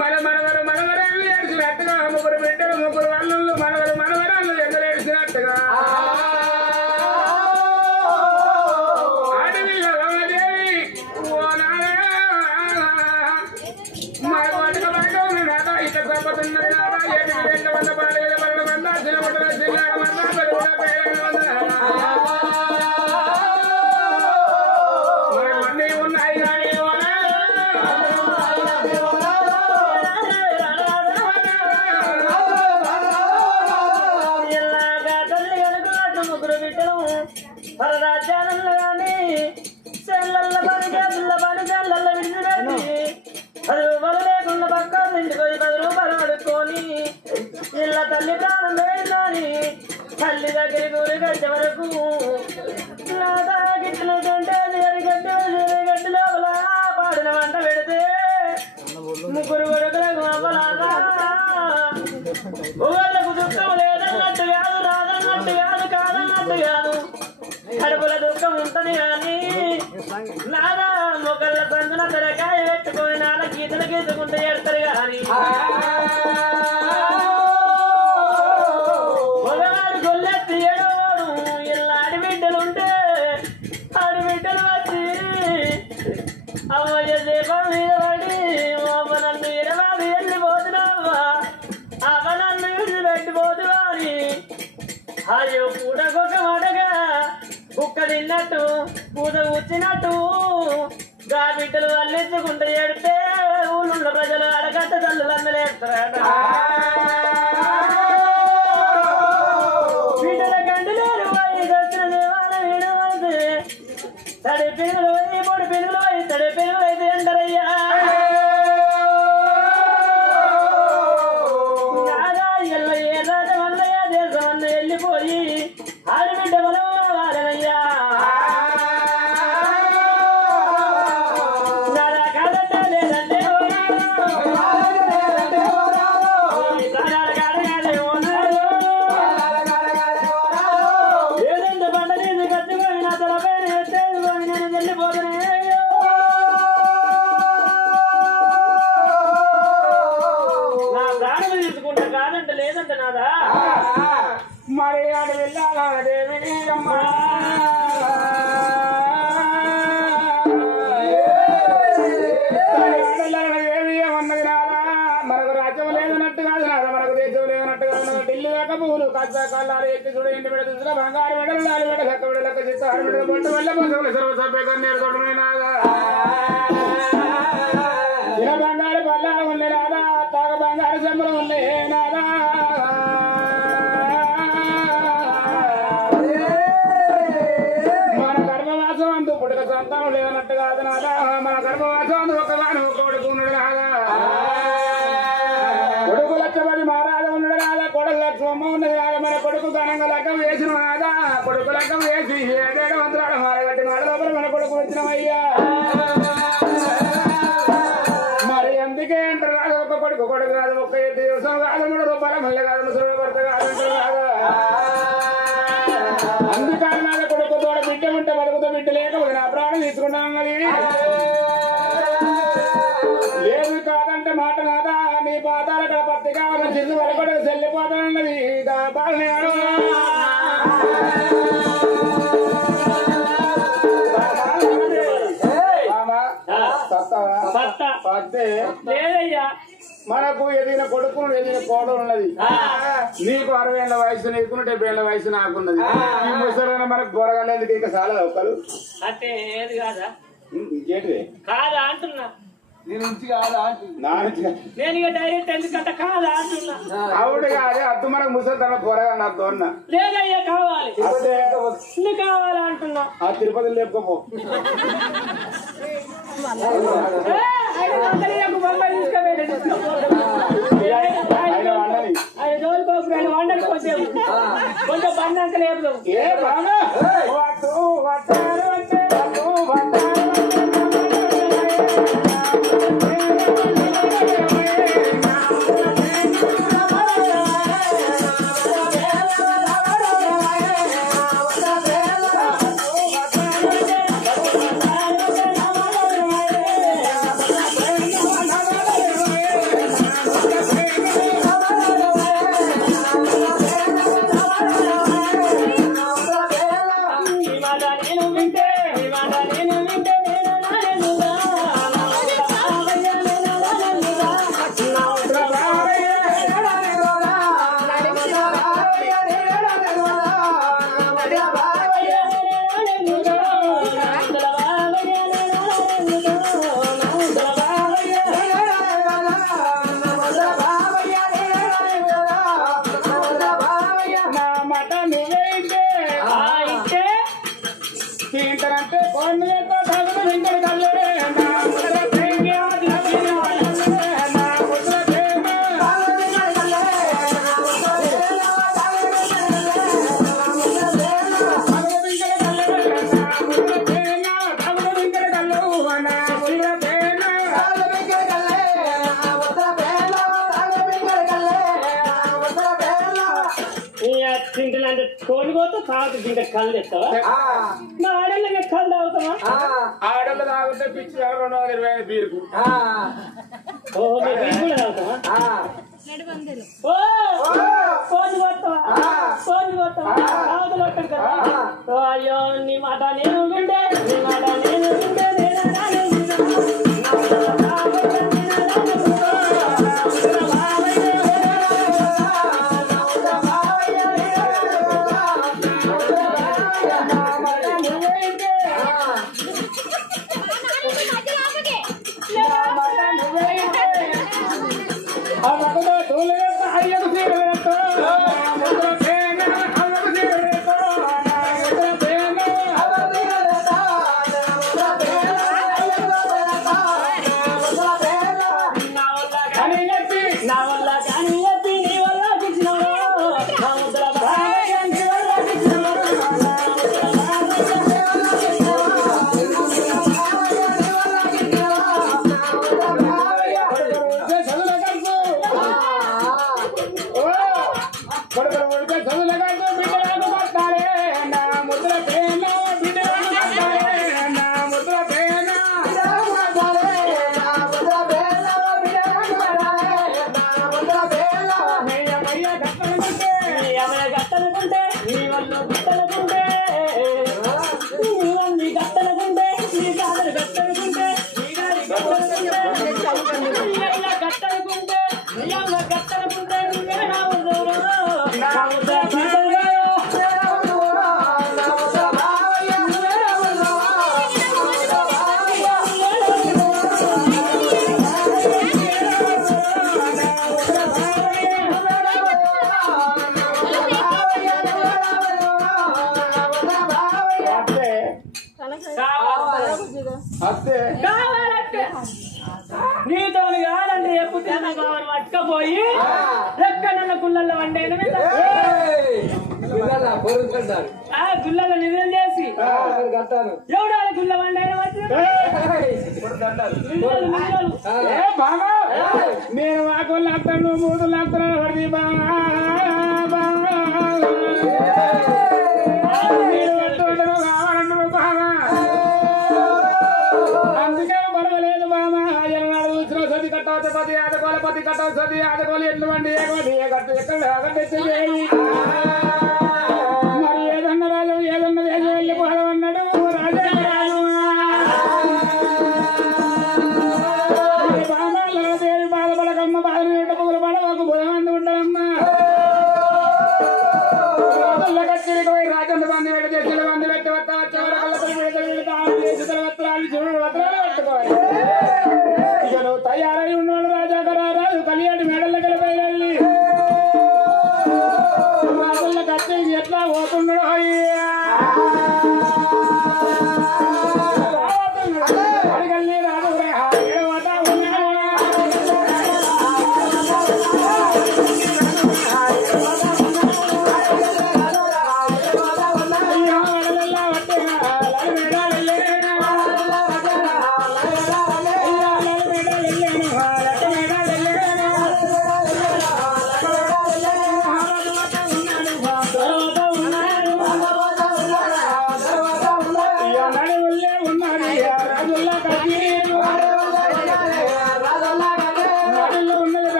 మనవరాళ్ళు ఏడ్చినట్టుగా ముగ్గురు బిడ్డలు ముగ్గురు వాళ్ళు మనవరాళ్ళు ఎందరు ఏడ్చినట్టుగా ఆడవిల్ల రమదేవి ఓ నాన్న మన పట్టుక బయట ఉన్న నాట ఇక సంపతున్నది నాట ఏటికి వెళ్ళ వంద పాడేల వరణ వంద చిన్నపట్ల చిన్నాడు వంద పెరుగుడ పేరైన వంద మనవన్నీ ఉన్నాయి కానీ ముగ్గురు బిడ్డలు పరరాజ్యాలలో కానీ చెల్లెళ్ళ పని చేతుల పని చెల్లెళ్ళ విడిచిపెట్టి 10 రూపాయలు లేకుండా పక్క ఇంటికి పోయి 10 రూపాయలు అడుక్కొని ఇళ్ళ తల్లి ప్రాణం వేయని తల్లి దగ్గరికి ఊరి గడ్డ వరకు నాదా గిట్లు తింటే గడ్డి లోపల పాడిన వంట పెడితే ముగ్గురు కొడుకులకు అవ్వలాగా ఊళ్ళకు దుఃఖం లేదన్నట్టు కాదు రాదన్నట్టు కాదు కాదన్నట్టు కాదు కడుపుల దుఃఖం ఉంటది కానీ నాదా మొక్కల సందున తెరకాయ పెట్టుకొని నాన్న గీతలు గీసుకుంటే ఎడతారు కానీ మగవాడు గొల్లెత్తి ఏడవాడు ఇలా ఆడిబిడ్డలుంటే ఆడిబిడ్డలు వచ్చి అమ్మయ్య దీపం మీద పడి అమ్మ నన్ను ఇరవై వెళ్ళిపోతున్నావా అమ్మ నన్ను విడిచిపెట్టిపోతువా అని అయ్యో పూటకొక మడగా కుక్క తిన్నట్టు పూత కూర్చినట్టు గా బిడ్డలు అల్లించుకుంటూ ఏడితే ఊళ్ళున్న ప్రజలు అడగట్ట తల్లులు అందలేస్తారట బిడ్డల కంటి లేరు పోయి దక్షిణ దేవాలయం విడవలసి తడి పెనుగులు పోయి పొడి పెనుగులు పోయి తడి పెనుగులు అయితే అంటారయ్యా నాదా ఎల్ల ఏ రాజం అన్నయ్య దేశం అన్న వెళ్ళిపోయి ఆడబిడ్డ బలం వాడనయ్యా నాదా కాదంటే లేదంటే ప్రాణాల కాడగానే ఉన్నాడు ఏదంటే బండ నీది కట్టుకొని నా తలపైన ఎత్తేసుకొని నేను వెళ్ళిపోతున్నా నా ప్రాణం తీసుకుంటా కాదంటే లేదంటే నాదా మరి ఆడ వెళ్ళాలా దేవి అమ్మా ఏమి ఏమన్నది నాదా మనకు రాజ్యం లేదన్నట్టు కాదు నాదా మనకు దేశం లేదన్నట్టు కాదు మనకు ఢిల్లీ దాకా పూలు కాస్త కళ్ళాలు ఎక్కి చూడ ఇంటి పెడ చూసిన బంగారు మెడలు 4 మెడలు లెక్క మెడలు లెక్క చిత్త 6 మెడలు బొట్టు వల్ల పోసలు సర్వసభ్యంగా నేర్చుకోవడమే నాదా ఇలా బంగారు పల్లాలు ఉండే నాదా తాగ బంగారు సంబరం ఉండే నాదా మన గర్భవాసం అందు పుట్టుక సంతానం లేదన్నట్టు కాదు నాదా మన గర్భవాసం అందు ఒకగాను ఒక కొడుకు ఉన్నాడు నాదా కొడుకు లక్షపతి మహారాజు ఉన్నాడు నాదా కొడుకు లక్ష్మమ్మ ఉన్నది నాదా మన కొడుకు ఘనంగా లెక్కం వేసిన నాదా కొడుకు లెక్కం వేసి 7 మంత్రాలు మారగట్టి మాడ లోపల మన కొడుకు వచ్చినమయ్యా మరి అందుకే అంటారు కాదు ఒక కొడుకు కాదు ఒక్క దివసం కాదు 3 రూపాయల మళ్ళీ కాదు ముసలి భర్త కాదంటారు కాదా అందుకని కొడుకు తోడ బిడ్డ ఉంటే బతుకుతో బిడ్డ లేకపోతే నా ప్రాణం తీసుకున్నాం అది లేదు కాదంటే మాట నాదా నీ పాతాల అక్కడ పత్తి కావాలి చిల్లు వరకొడు చెల్లిపోతానన్నది లేదయ్యా మనకు ఎదిగిన కొడుకును ఎదిగిన కోడలు ఉన్నది నీకు 60 ఏళ్ల వయసు నీకు 70 ఏళ్ల వయసు నాకున్నది ఈ ముసలైన మనకు బొరగలేదు ఇంకా చాలా ఒకరు అంటే ఏది కాదా ఇంకేంటి కాదా అంటున్నా నీ నుంచి కాదా నా నుంచి నేను ఇక డైరెక్ట్ ఎందుకంటే కాదా అంటున్నా అవుడు కాదే అద్దు మనకు ముసలితనం పొరగా నాకు తోన్న లేదయ్యా కావాలి నీకు కావాలా అంటున్నా ఆ తిరుపతి లేకపో ఆయన జోలికోపు ఆయన వండకు వచ్చేవు కొంచెం బండాక లేపుదాం ఏ బాగా ఏంటంటే కోడిని వెంకట కల్లే నా ముద్ర ప్రేమ తింటున్నాంటే కోడి పోతే తాగుతూ ఇంకా కళ్ళు తెస్తావా మా ఆడోళ్ళ కళ్ళు తాగుతావా ఆడలు తాగుతే పిచ్చి 220 బీరుకు ఓహో మీరు బీర్ కూడా తాగుతావా ఓ కోడి పోతావా కోడి పోతావా తాగుతలు వస్తాడు కదా ఓ అయ్యో నీ మాట నేను ఉండే నీ మాట నేను ఉండే నీతో కాదంటే ఎప్పుడు పట్టుకపోయి ఎక్కడన్నా గుళ్ళల్లో వండేది గుళ్ళలో నిజం చేసి ఎవడాలి గుళ్ళ వండైనా నేను మా గుళ్ళు ఆపుతాను మూదులు ఆపుతున్నాను హరి బాగా అందుకే పర్వాలేదు బామా ఎన్నాడు చూసిన సది కట్టవచ్చు పది ఆడకోల పది కట్టవచ్చు సది ఆడకోలు ఎట్లు వండి మరి ఏదన్నా రాజు ఏదన్నా దేశం వెళ్ళిపోవడం అన్నాడు రాజా రాజు బామాలో దేవి బాధపడకమ్మ బాధ పువ్వులు పడవకు బుధమంది ఉండదమ్మా రాజుల కచ్చిరికి పోయి రాజన్న బంది పెట్టి దేశాల బంది పెట్టి వస్తా వస్త్రాలు చూడు వస్త్రాలు పట్టుకోవాలి ఇక నువ్వు తయారై ఉన్నాడు రాజాకరా రాజు కలియాడు మేడల కలిపోయి రాజుల కచ్చి ఎట్లా పోతున్నాడు అడిగల్ని రాజు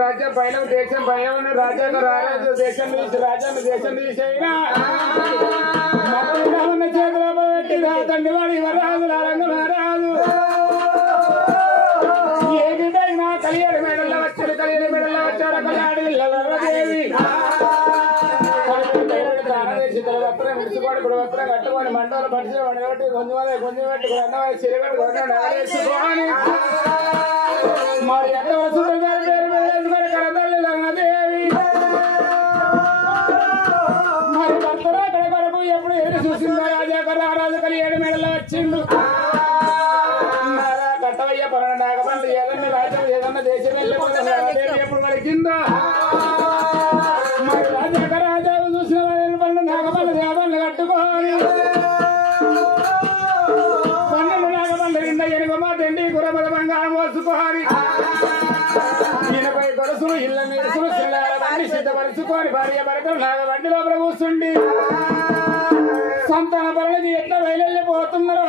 రాజ్య భయం దేశం భయం రాజాకు రాజు దేశం తీసి రాజ్యాన్ని దేశం తీసేయినా చేతిలో పెట్టి తండ్రి వాడు ఇవ్వరాదు రంగు రాదు ఏదైనా కలియాడు మెడల్లో వచ్చాడు కలియాడు మెడల్లో వచ్చాడు కళ్యాడు దేవి విడుచుకోడు వస్త్రం కట్టుకొని మండలు పడిచి వండబెట్టి కొంచెం పెట్టుకుని అన్నవారి చిరగట్టు వేసుకొని మరి ఎంత వస్తుంది పేరు మీద వేసుకొని కడతల్లి రంగదేవి మరి భర్తరా అక్కడ కొరకు ఎప్పుడు ఏది చూసిందో రాజు కలియాడు మెడలో వచ్చిండు కట్టవయ్య పరణ నాగపల్లి ఏదన్నా రాజ్యం ఏదన్నా దేశం వెళ్ళి ఎప్పుడు పలికిందో మరి రాజావు చూసిన పన్ను నాగపల్లి దేవాన్ని కట్టుకోని పన్నెండు నాగపల్లి కింద ఎనుగమా తిండి గురమద బంగారం మోసుకోని ఈయనపై గొలుసులు ఇళ్ళ మీరుసులు చిల్లర బండి సిద్ధపరుచుకొని భార్య భర్తలు నాగబండి లోపల కూర్చుండి సంతాన పరులకి ఎట్లా బయలుపోతున్నారు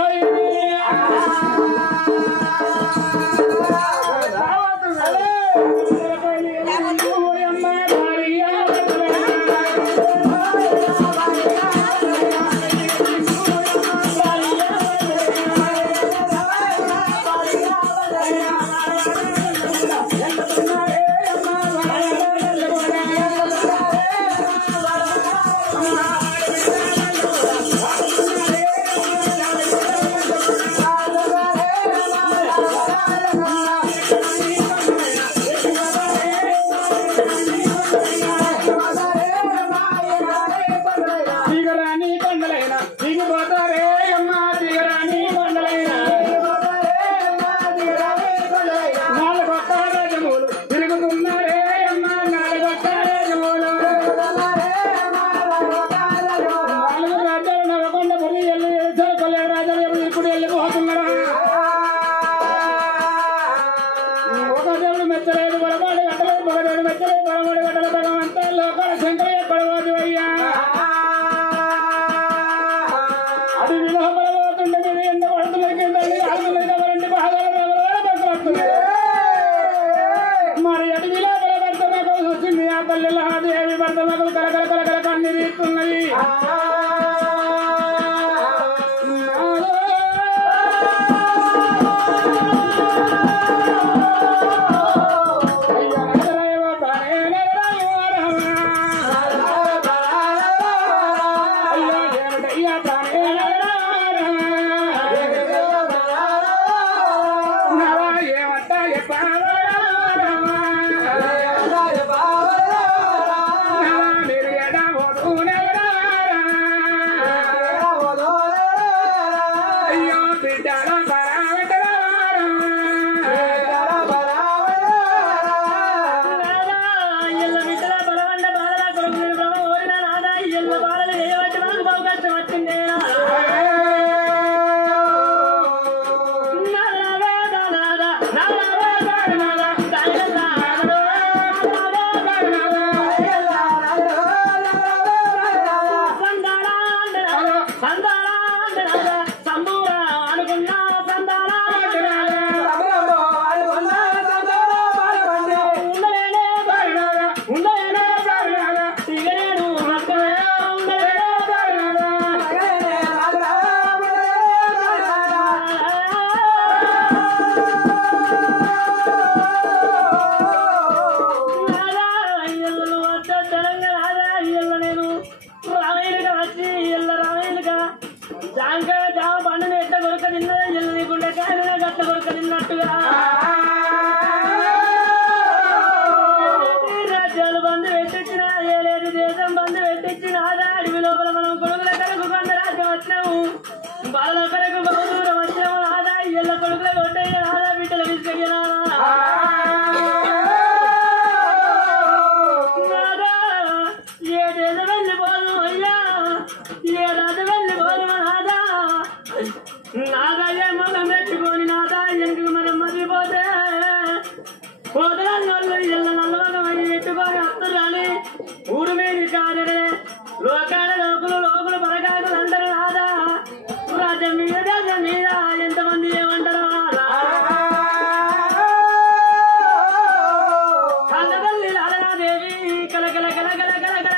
కల కల కల కల కల కల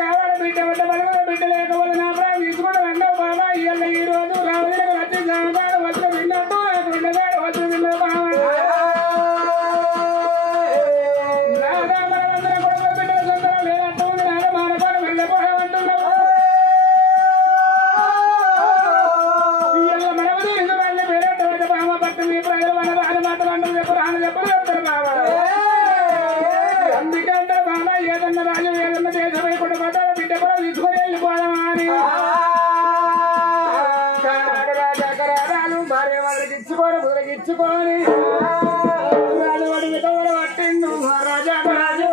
కావాలి బిడ్డ వద్ద బలగల బిడ్డ లేకపోతే నా ప్రాణం తీసుకుంటూ రెండో బాబా ఇవాళ ఈ రోజు రావడానికి వచ్చి సామగాడు వచ్చి విన్నట్టు నాకు రెండోగాడు వచ్చి విన్న బాబా నాదా మనమందర కొడుకు బిడ్డల సొంతరం లేనట్టు ఉంది నాదా మానపాలు వెళ్ళిపోయామంటున్నావు ఇవాళ మనవది ఇందు వాళ్ళ పేరేట బాబా పట్టు మీ ప్రజలు మన రాని మాటలు అంటారు చెప్పరు అని చెప్పరు చెప్తారు బాబా అందుకంటే బాబా ఏదన్నా రాజు ఏదన్నా దేశమై కొడుకోతా బిడ్డ కూడా తీసుకొని వెళ్ళిపోదామా అని రాజాకరాలు భార్య వాళ్ళకి ఇచ్చుకొని బుదలకి ఇచ్చుకొని రాజవాడి విధవలు పట్టిండు రాజాకరాజు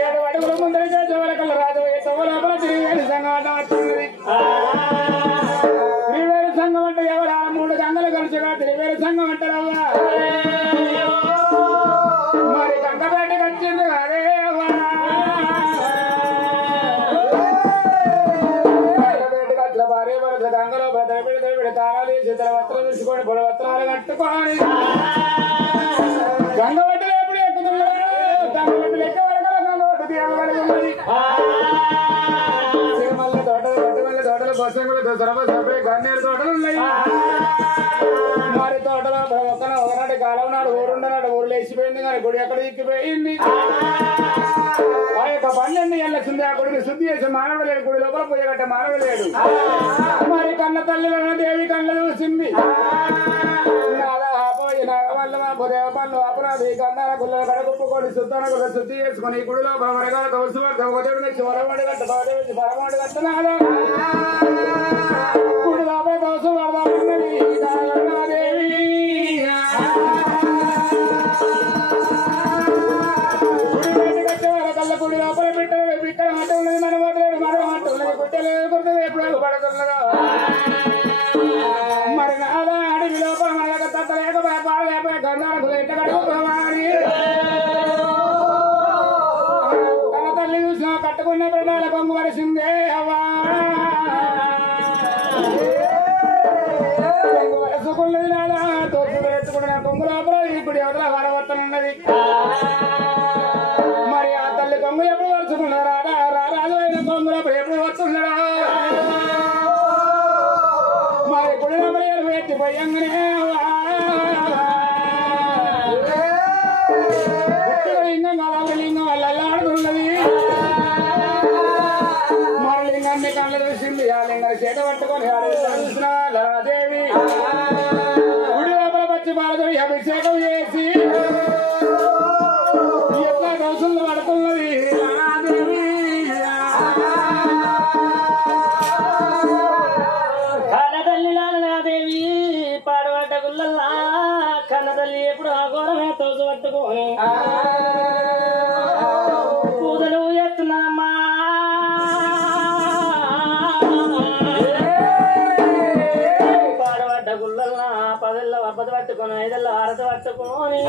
7 అడుగుల ముందర చేసేవాళ్ళకల్లా రాజు లోపల తిరిగి సంఘం వస్తుంది త్రివేలు సంఘం అంటే ఎవరు 3 గంగలు కలిసిగా త్రివేలు సంఘం అంటారవ్వా మరి గంగపేటకి వచ్చింది అదే గంగపేటకి వచ్చిన భార్య భర్త గంగలో పెడితే తాళాలు వేసి ఇతర వస్త్రం తీసుకొని పొడి వస్త్రాలు కట్టుకొని గంగవట్టులు ఎప్పుడు ఎక్కుతున్నాడు గంగవట్టులు ఎక్కే వరకు గంగవట్టు తీయగలిగి ఉన్నది సిరిమల్ల తోటలు గట్టిమల్ల తోటలు బొసంగులు సరబై గన్నేరు తోటలు ఉన్నాయి మరి తోటలో ఒకనాటి కాలం నాడు ఊరుండనాడు ఊరు లేచిపోయింది కానీ గుడి ఎక్కడ ఎక్కిపోయింది ఆ యొక్క 12 ఏళ్ళ కింద ఆ గుడిని శుద్ధి చేసి మానవలేడు గుడి లోపల పూజ కట్ట మానవలేడు మరి కన్న తల్లిలో దేవి కళ్ళ చూసింది దేవ పనులు అపరాధి కన్నాల గుళ్ళ కడగుప్పుకొని శుద్ధాన గుళ్ళ శుద్ధి చేసుకుని ఈ గుడిలో వరగాల కౌసు పడితే ఒక దేవుడు వచ్చి వరవాడి కట్ట బాదేవి పరమాడి కట్టనాడు గుడి లోపల కౌసు పడదామన్నది దేవి గుడి కట్టేవాళ్ళ కళ్ళ గుడి లోపల పెట్టలేదు ఇక్కడ మాట ఉన్నది మన మాట్లాడు మరో మాట ఉన్నది గుట్టలేదు గుర్తుంది ఎప్పుడు పడుతున్నదా మరి నాదా అడవి లోపల మనకు తత్త లేకపోయా పాడు లేకపోయా గంధాలకు ఎట్ట కట్టుకోవాలి తన తల్లి చూసిన కట్టుకున్న ప్రాణాల కొంగు వరిసిందే అవ్వా కొంగు వరుసుకున్నది నాదా తోపులు ఎత్తుకున్న కొంగు లోపల ఇప్పుడు ఎవరి వరవత్తనున్నది మరి ఆ తల్లి కొంగు ఎప్పుడు వరుసుకున్నారా రాజు అయిన కొంగు లోపల ఎప్పుడు వస్తున్నాడా మరి గుడి లోపల ఎత్తిపోయంగానే లింగం కావాలి లింగం వల్ల ఆడుతున్నది మరి లింగాన్ని కళ్ళు చూసింది ఆ లింగాన్ని చేత పట్టుకొని చూసిన లరాదేవి గుడి లోపల వచ్చి బాలతో అభిషేకం చేసి ఎట్లా రోజుల్లో పడుతున్నది లరాదేవి కన్నతల్లి లాలనాదేవి పాడబడ్డ గుల్లల్లా కన్నతల్లి ఎప్పుడు ఆ ఘోరమే తోసు పట్టుకోని పూజలు చేస్తున్నామ్మా పాడబడ్డ గుల్లల్లా 10 అబ్బది పట్టుకొని 5 ఆరత పట్టుకొని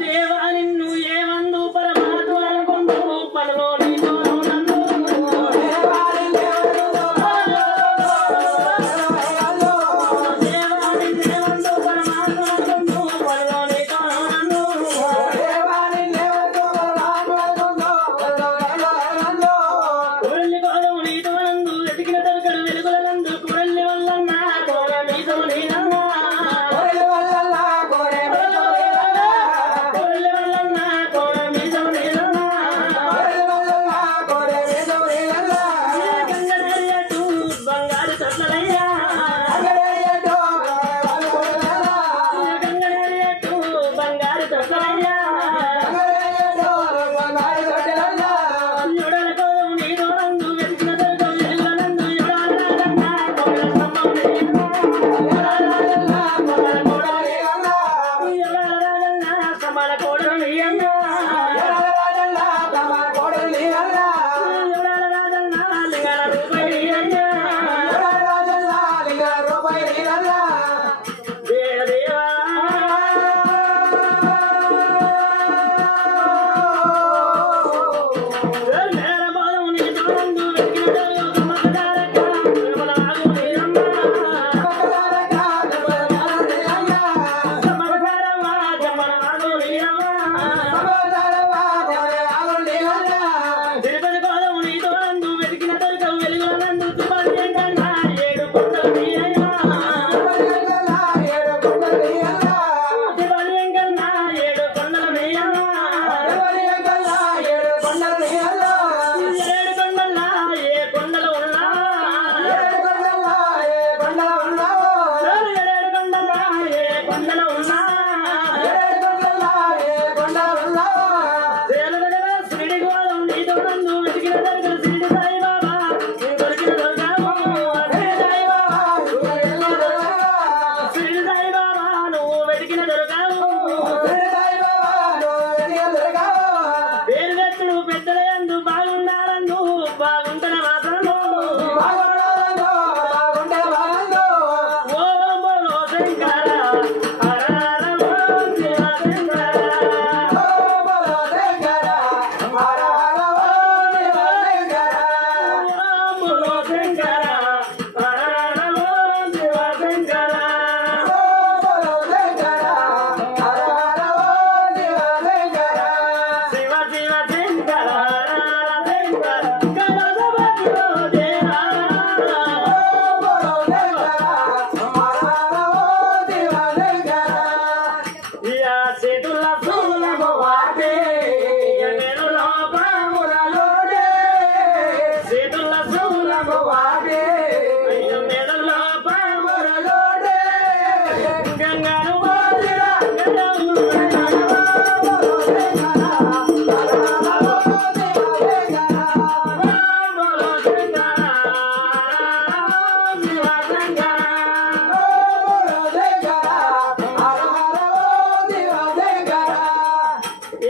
దేవా నిన్ను ఏమందు పరమాత్మ అనుకుంటూ పనులో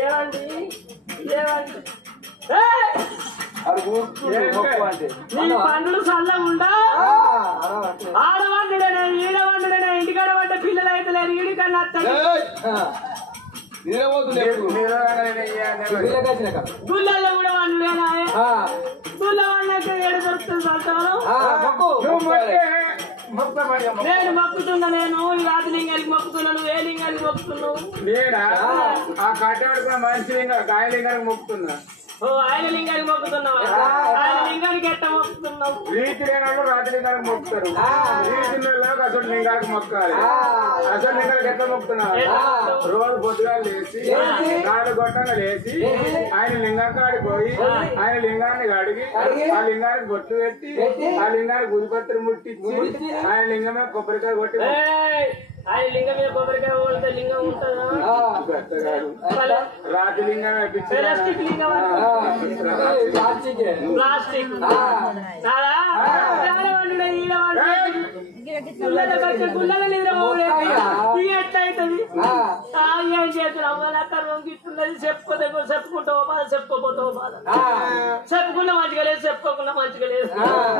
ఏమండి ఏమండి అది కూర్చుండు గొప్ప అంటే నీ పండ్లు చల్లగుండా ఆడవండుడనే ఈడవండుడనే ఇంటికాడ పడ్డ పిల్లలు అయితే లేరు ఈడికన్నా గుళ్ళల్లో కూడా వండుడేనా గుళ్ళ వాళ్ళకి ఏడు దొరుకుతుంది సంతానం నేను మొక్కుతున్నా నేను ఈ రాజలింగానికి మొక్కుతున్నాను ఏ లింగానికి మొక్కుతున్నావు నేనా ఆ కట్టెడుకున్న మనిషి లింగం గాయ లింగానికి మొక్కుతున్నా ఓ ఆయన లింగానికి మొక్కుతున్నావు ఆయన లింగానికి ఎట్ట మొక్కుతున్నావు రీతి లేనాడు రాత్రి లింగానికి మొక్కుతారు రీతిలో అసలు లింగానికి మొక్కాలి అసలు లింగానికి ఎట్లా మొక్కుతున్నారు రోజు పొద్దుగా లేచి 4 గొట్టంగా లేచి ఆయన లింగం కాడికి పోయి ఆయన లింగాన్ని అడిగి ఆ లింగానికి బొట్టు పెట్టి ఆ లింగానికి గుదిపత్రి ముట్టించి ఆయన లింగమే కొబ్బరికాయ కొట్టి ఆయన లింగం మీద కొబ్బరికాయ పోలితే లింగం ఉంటుందా రాతి లింగం ప్లాస్టిక్ లింగం ప్లాస్టిక్ గుళ్ళలో నిద్ర ఎట్లయితుంది ఏం చేతులు అవ్వాలి అక్కడ వంగిస్తున్నది చెప్పుకుంటావు బాధ చెప్పుకోపోతావు బాధ చెప్పుకున్న మంచిగా లేదు చెప్పుకోకుండా మంచిగా లేదు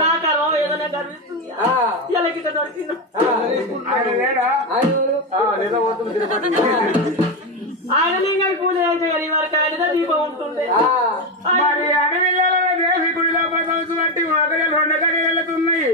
నా కర్మం ఏదైనా గర్విస్తుంది ఇలా గిట్ట దొరికింది ఆయన లింగానికి పూజ చేయాలి వారికి ఆయనతో దీపం ఉంటుండే మరి అడవిలో దేవి గుడిలో బట్టి ఒకరి 2 గడియలు వెళ్తున్నాయి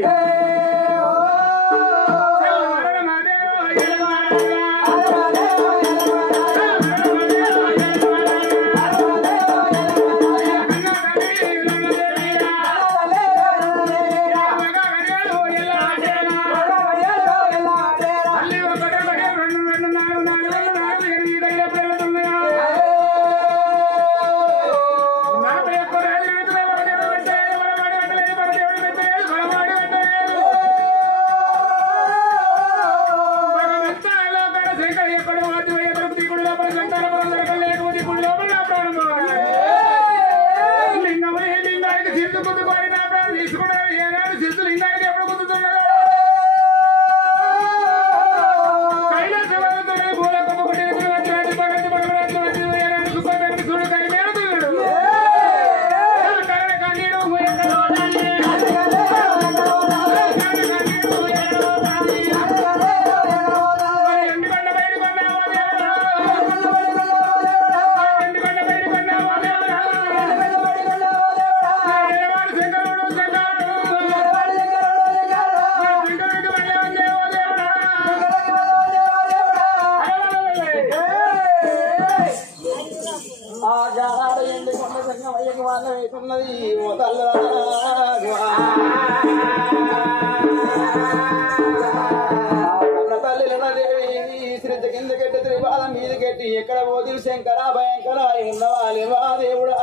ఎక్కడ పోతే శంకర భయంకర ఉన్నవాలేవా దేవుడా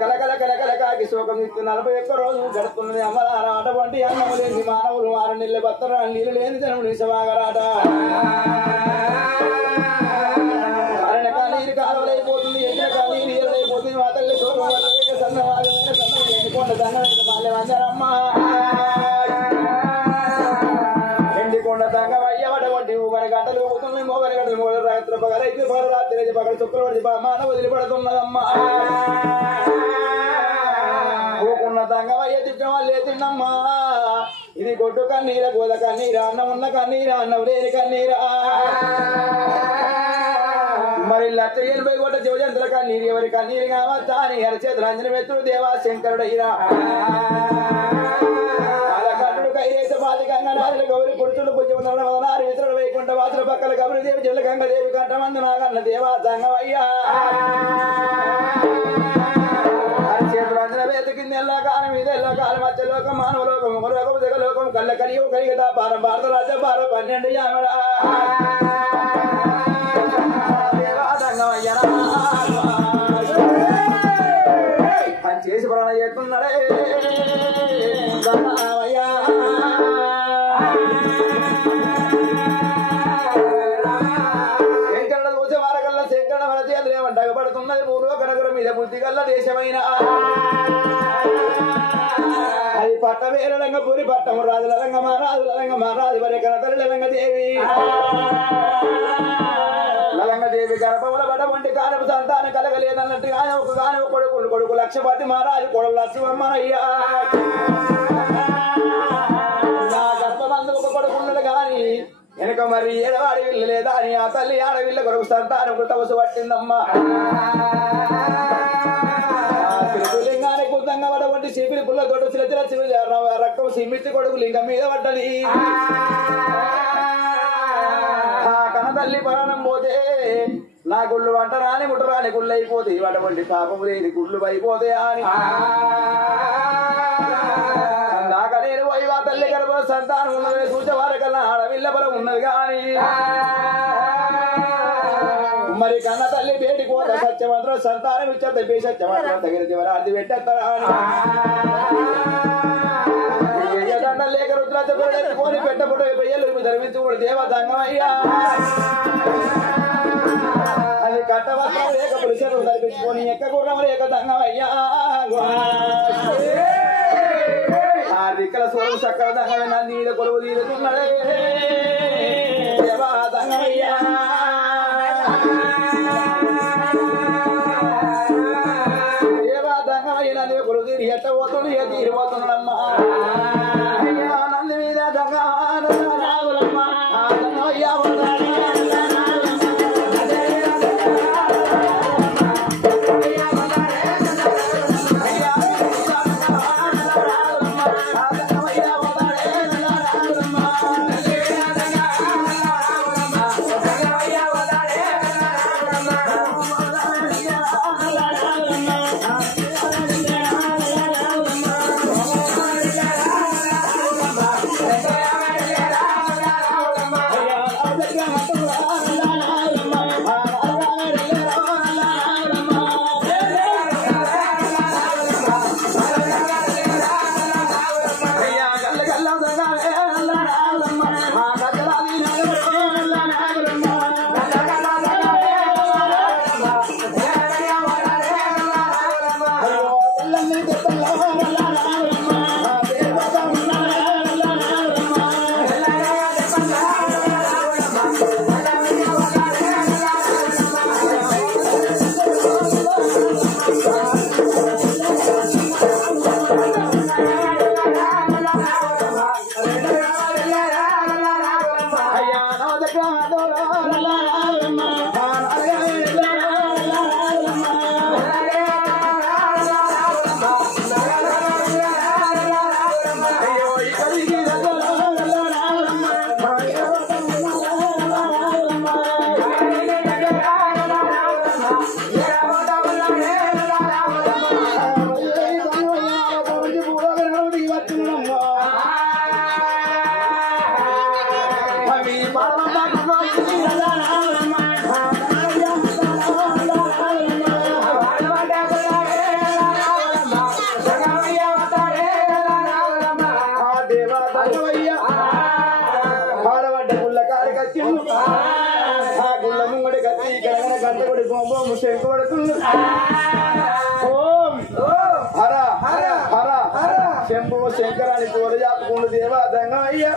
కలకల కలకల కాకి శోకం ఇస్తూ 41 రోజులు గడుపుతున్నది అమ్మలారా అటువంటి అన్నము లేని మానవులు 6 నెలల బత్తరా నీళ్ళు లేని జనములు ఇసవాగరాట నీరు కాలువలైపోతుంది ఎక్కడ నీరు నీళ్ళైపోతుంది మా తల్లి శోకం సన్నమ్మ ఎండికొండ తంగవయ్యవటువంటి ఊగని గంటలు ఊగుతుంది మోగని గంటలు మోగ రాత్రి పగలైతే పగల రాత్రి పగల చుక్కలు మాన వదిలిపడుతున్నదమ్మా ఊకున్న తంగవయ్య తిట్టం వల్లే తిన్నమ్మా ఇది గొడ్డు కన్నీర గోద కన్నీరా అన్నం ఉన్న కన్నీరా అన్నం లేని కన్నీరా మరి 180 కోట్ల జీవజంతుల కన్నీరు ఎవరి కన్నీరు కావచ్చా అని ఎరచేతులు అంజన మెత్తుడు దేవా శంకరుడయ్యా అలకట్టుడు కైరేస బాధికంగా నాదులు గౌరి పురుషులు పుణ్యమునారు ఇతరుడు వైకుంఠ వాసుల పక్కల గౌరీదేవి జిల్ల గంగదేవి కంఠమందు నాగన్న దేవా సంగమయ్యా అరచేతులు అంజన వేత కింద ఎల్లా కాలం మీద ఎల్లా కాలం మధ్యలోకం మానవలోకం లోకం జగలోకం కళ్ళ కలియుగ కలిగత పారం భారత రాజ్య భారత 12 యామడా అని చేసి ప్రాణ చేస్తున్నాడే శంకరుడు చూసే వారకల్లా శంకరణ మన చేతులు ఏమంటగబడుతున్నది పూర్వ కనగరం మీద బుద్ధి గల్ల దేశమైన అది పట్టవేల రంగ పూరి పట్టము రాజుల రంగ మహారాజు వరే కనతల్లి రంగదేవి లలంగదేవి గర్భముల పడ వంటి కానపు సంతానం కలగలేదన్నట్టుగా ఒక కానపు కొడుకు లక్షపతి మహారాజు కొడుకు లక్ష్మమ్మయ్యా నా గర్భమందు ఒక కొడుకున్నది కాని వెనక మరి ఏడవాడి విల్లు లేదా అని ఆ తల్లి ఆడవిల్ల కొడుకు సంతానం కృతవసు పట్టిందమ్మా లింగానికి ఉద్దంగా పడ వంటి సిపిరి పుల్ల తోడు రక్తం సిమ్మిచ్చి కొడుకు లింగం మీద పడ్డది కనతల్లి ప్రాణం పోతే నా గుళ్ళు వంట రాని ముట్ట రాని గుళ్ళు అయిపోతే అటువంటి పాపము లేని గుళ్ళు అయిపోతే అని నాక నేను వైవా తల్లి గర్భ సంతానం ఉన్నది చూసేవారికల్లా ఆడవిల్ల బలం ఉన్నది కానీ మరి కన్న తల్లి బేటి కోత సత్యమంత్రం సంతానం ఇచ్చే సత్యమంత్రం తగిన దివరాది పెట్టేస్తారా లేక రుద్రాచని పెట్టబడి పెయ్యలు ధర్మించుకోడు దేవతంగమయ్యా అది కట్టవస్త్రం లేక పురుషులు ధరిపించుకొని ఎక్క గుర్రం లేక దంగమయ్యా ఆ దిక్కల స్వరం సక్కల దంగమే నా నీళ్ళ కొలువు తీరుతున్నాడే దేవతంగమయ్యా దేవతంగమయ్య నీ కొలువు తీరి ఎట్ట పోతుంది ఏ తీరిపోతున్నాడమ్మా నంది మీద దంగమ్మ దంగమయ్యా శంభు శంకరాన్ని తోడజాపుకుండు దేవా దంగమయ్యా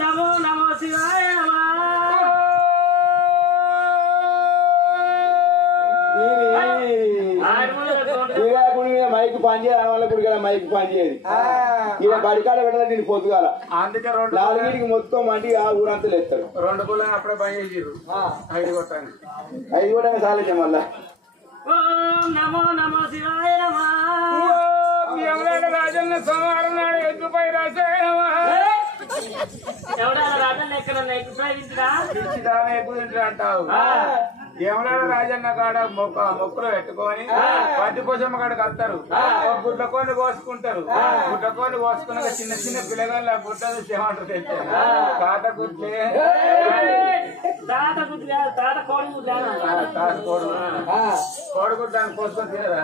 నమో నమో శివాయ గుడి మీద మైక్ పనిచేయాలి వాళ్ళ గుడి కదా మైక్ పనిచేయదు ఇక బడికాడ పెట్టదా దీన్ని పొద్దుగాల అందుకే నాలుగింటికి మొత్తం మంటి ఆ ఊరంతా లేస్తాడు 2 పూలని అప్పుడే పని చేసిర్రు 5 కొట్టాను 5 కూడా సాలేదే మళ్ళా నమో నమో శివాయ రాజన్న సోమవారం నాడు ఎద్దుపై రాసేయమా ఎవరైనా రాజన్న ఎక్కడ ఎక్కువ అంటావు ఏమన్నా రాజన్న కాడ మొక్కలు పెట్టుకొని పత్తి పోసమ్మ కాడకి వస్తారు గుడ్ల కొన్ని కోసుకుంటారు గుడ్ల కొన్ని కోసుకున్నాక చిన్న చిన్న పిల్లగాళ్ళ గుడ్డ చూసి ఏమంటారు తెచ్చారు తాత గుడ్లే కోడిగుడ్డ కోసుకొని తినరా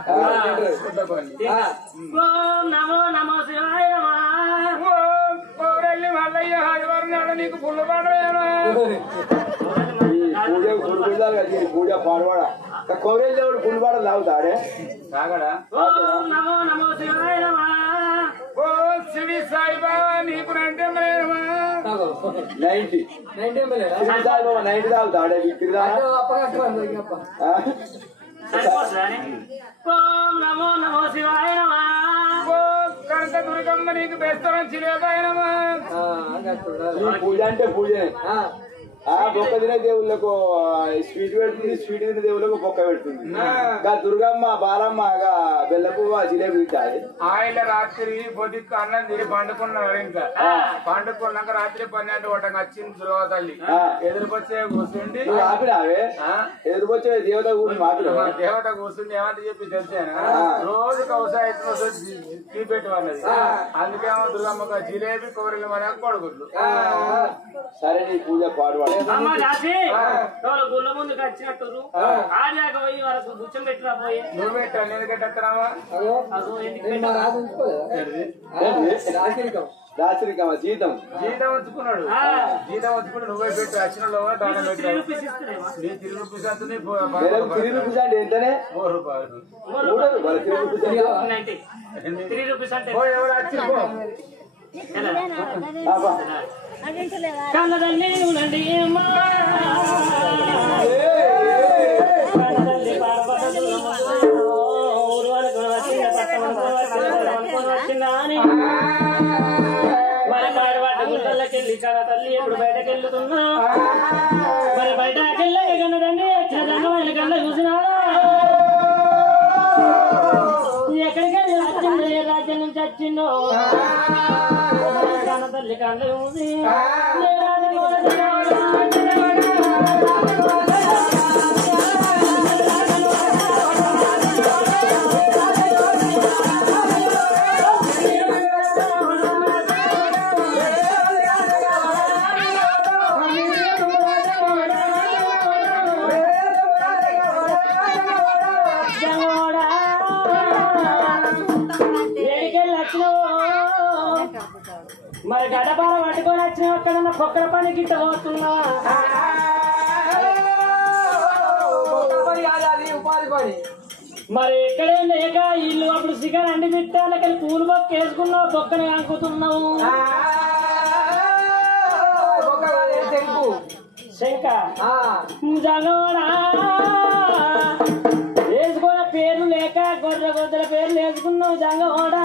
గుడ్డ కొన్ని నమో నమో శివాయ కోరెల్లి మల్లయ్య ఆదివారం నాడు నీకు పుల్ల పడవేమో పూజ పాడవాడ కొబ్బరి దేవుడు పులిపాడ తాగుతాడే తాగడా ఓం నమో నమో శివాయ నమః. ఓ శ్రీ సాయిబాబా నీకు అంటే మేమా 90 సాయిబాబా 90 తాగుతాడే విక్కిదా సరిపోతుందానే? ఓం నమో నమో శివాయ నమః. ఓ కనక దుర్గమ్మ నీకు బెస్తరం చిరేదాయనమా పూజ అంటే పూజనే బొక్క తినే దేవుళ్ళకు స్వీట్ పెడుతుంది స్వీట్ తినే దేవుళ్ళకు బొక్క పెడుతుంది దుర్గమ్మ బాలమ్మ బెల్లపు జిలేబీ తింటాయి ఆయన రాత్రి పొద్దుకు అన్నం తిని పండుకున్నారు ఇంకా పండుకున్నాక రాత్రి 12 గంటలకు వచ్చింది దుర్గా తల్లి ఎదురుకొచ్చే కూర్చుండి ఆపినావే ఎదురుకొచ్చే దేవత కూడా మాపిన దేవత కూర్చుంది ఏమంటే చెప్పి తెలిసాను రోజు కౌసాయితో తీపెట్టి వాళ్ళది అందుకేమో దుర్గమ్మకు జిలేబీ కోరికలు మన కొడుకులు సరే నీ పూజ పాడువాడు అమ్మ దాసి తోలు గుళ్ళ ముందుకు వచ్చినట్టు ఆడాక పోయి వరకు గుచ్చం పెట్టిరా పోయి. నువ్వు పెట్టా నేను కట్టేస్తున్నావా అదో ఎందుకు పెట్టావు? దాచరికమా జీతం జీతం ఉంచుకున్నాడు జీతం ఉంచుకుంటే నువ్వే పెట్టు వచ్చిన దానం 3 పెట్టావు రూపీస్ ఇస్తున్నావా? నీ 3 రూపీస్ వస్తుంది నెలకు 3 రూపీస్ అంటే ఎంతనే 4 రూపాయలు 3 రూపాయలు 3 రూపీస్ 90. 3 రూపీస్ అంటే ఓ ఎవరు వచ్చి పో కన్నదల్లి ఉండండి అమ్మా. కన్నదల్లి పార్వతి ఊరు అనుకుని వచ్చింది పట్టణం వచ్చిందా అని మరి పాడవాటి గుంటలకెళ్ళి కళ తల్లి ఎప్పుడు బయటకు వెళ్తున్నా మరి బయటకు వెళ్ళే కన్నదండి వచ్చిన రంగమైన కళ్ళ చూసినా ఎక్కడికి వెళ్ళి వచ్చిందో ఏ రాజ్యం నుంచి వచ్చిందో కన్న తల్లి కళ్ళు చూసి మరి గడపార పట్టుకొని వచ్చిన ఒక్కడన్నా పొక్కల పని గిట్ట పోతున్నా మరి ఎక్కడే లేక ఇల్లు అప్పుడు చికెన్ అండి పెట్టాలకి పూలు బొక్క వేసుకున్నావు బొక్కని అంకుతున్నావు శంక జగోడా వేసుకున్న పేర్లు లేక గొర్రె గొర్రెల పేర్లు వేసుకున్నావు జగోడా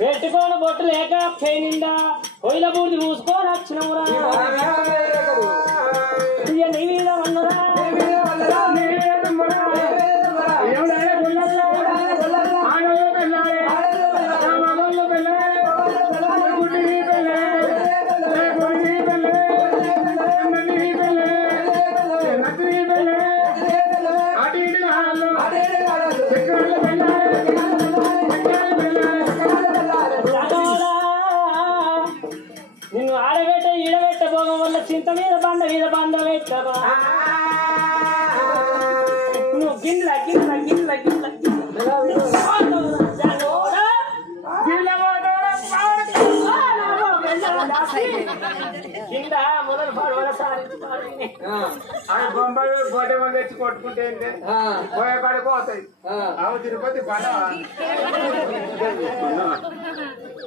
పెట్టుకోని బొట్టు లేక పేనిండా పొయ్యిల బూర్ది పూసుకొని వచ్చినవురా నీ మీద ఉన్నరా నిన్ను ఆడబెట్ట ఈడబెట్ట భోగం వల్ల చింత మీద బండ పెట్టవా నువ్వు గిన్నెల గిన్నెల గిన్నెల గిన్నెల కింద మొదలు పాడు సారి బొంబాయి గోడె మంది తెచ్చి కొట్టుకుంటే పోయే కాడికి పోతాయి అవి తిరుపతి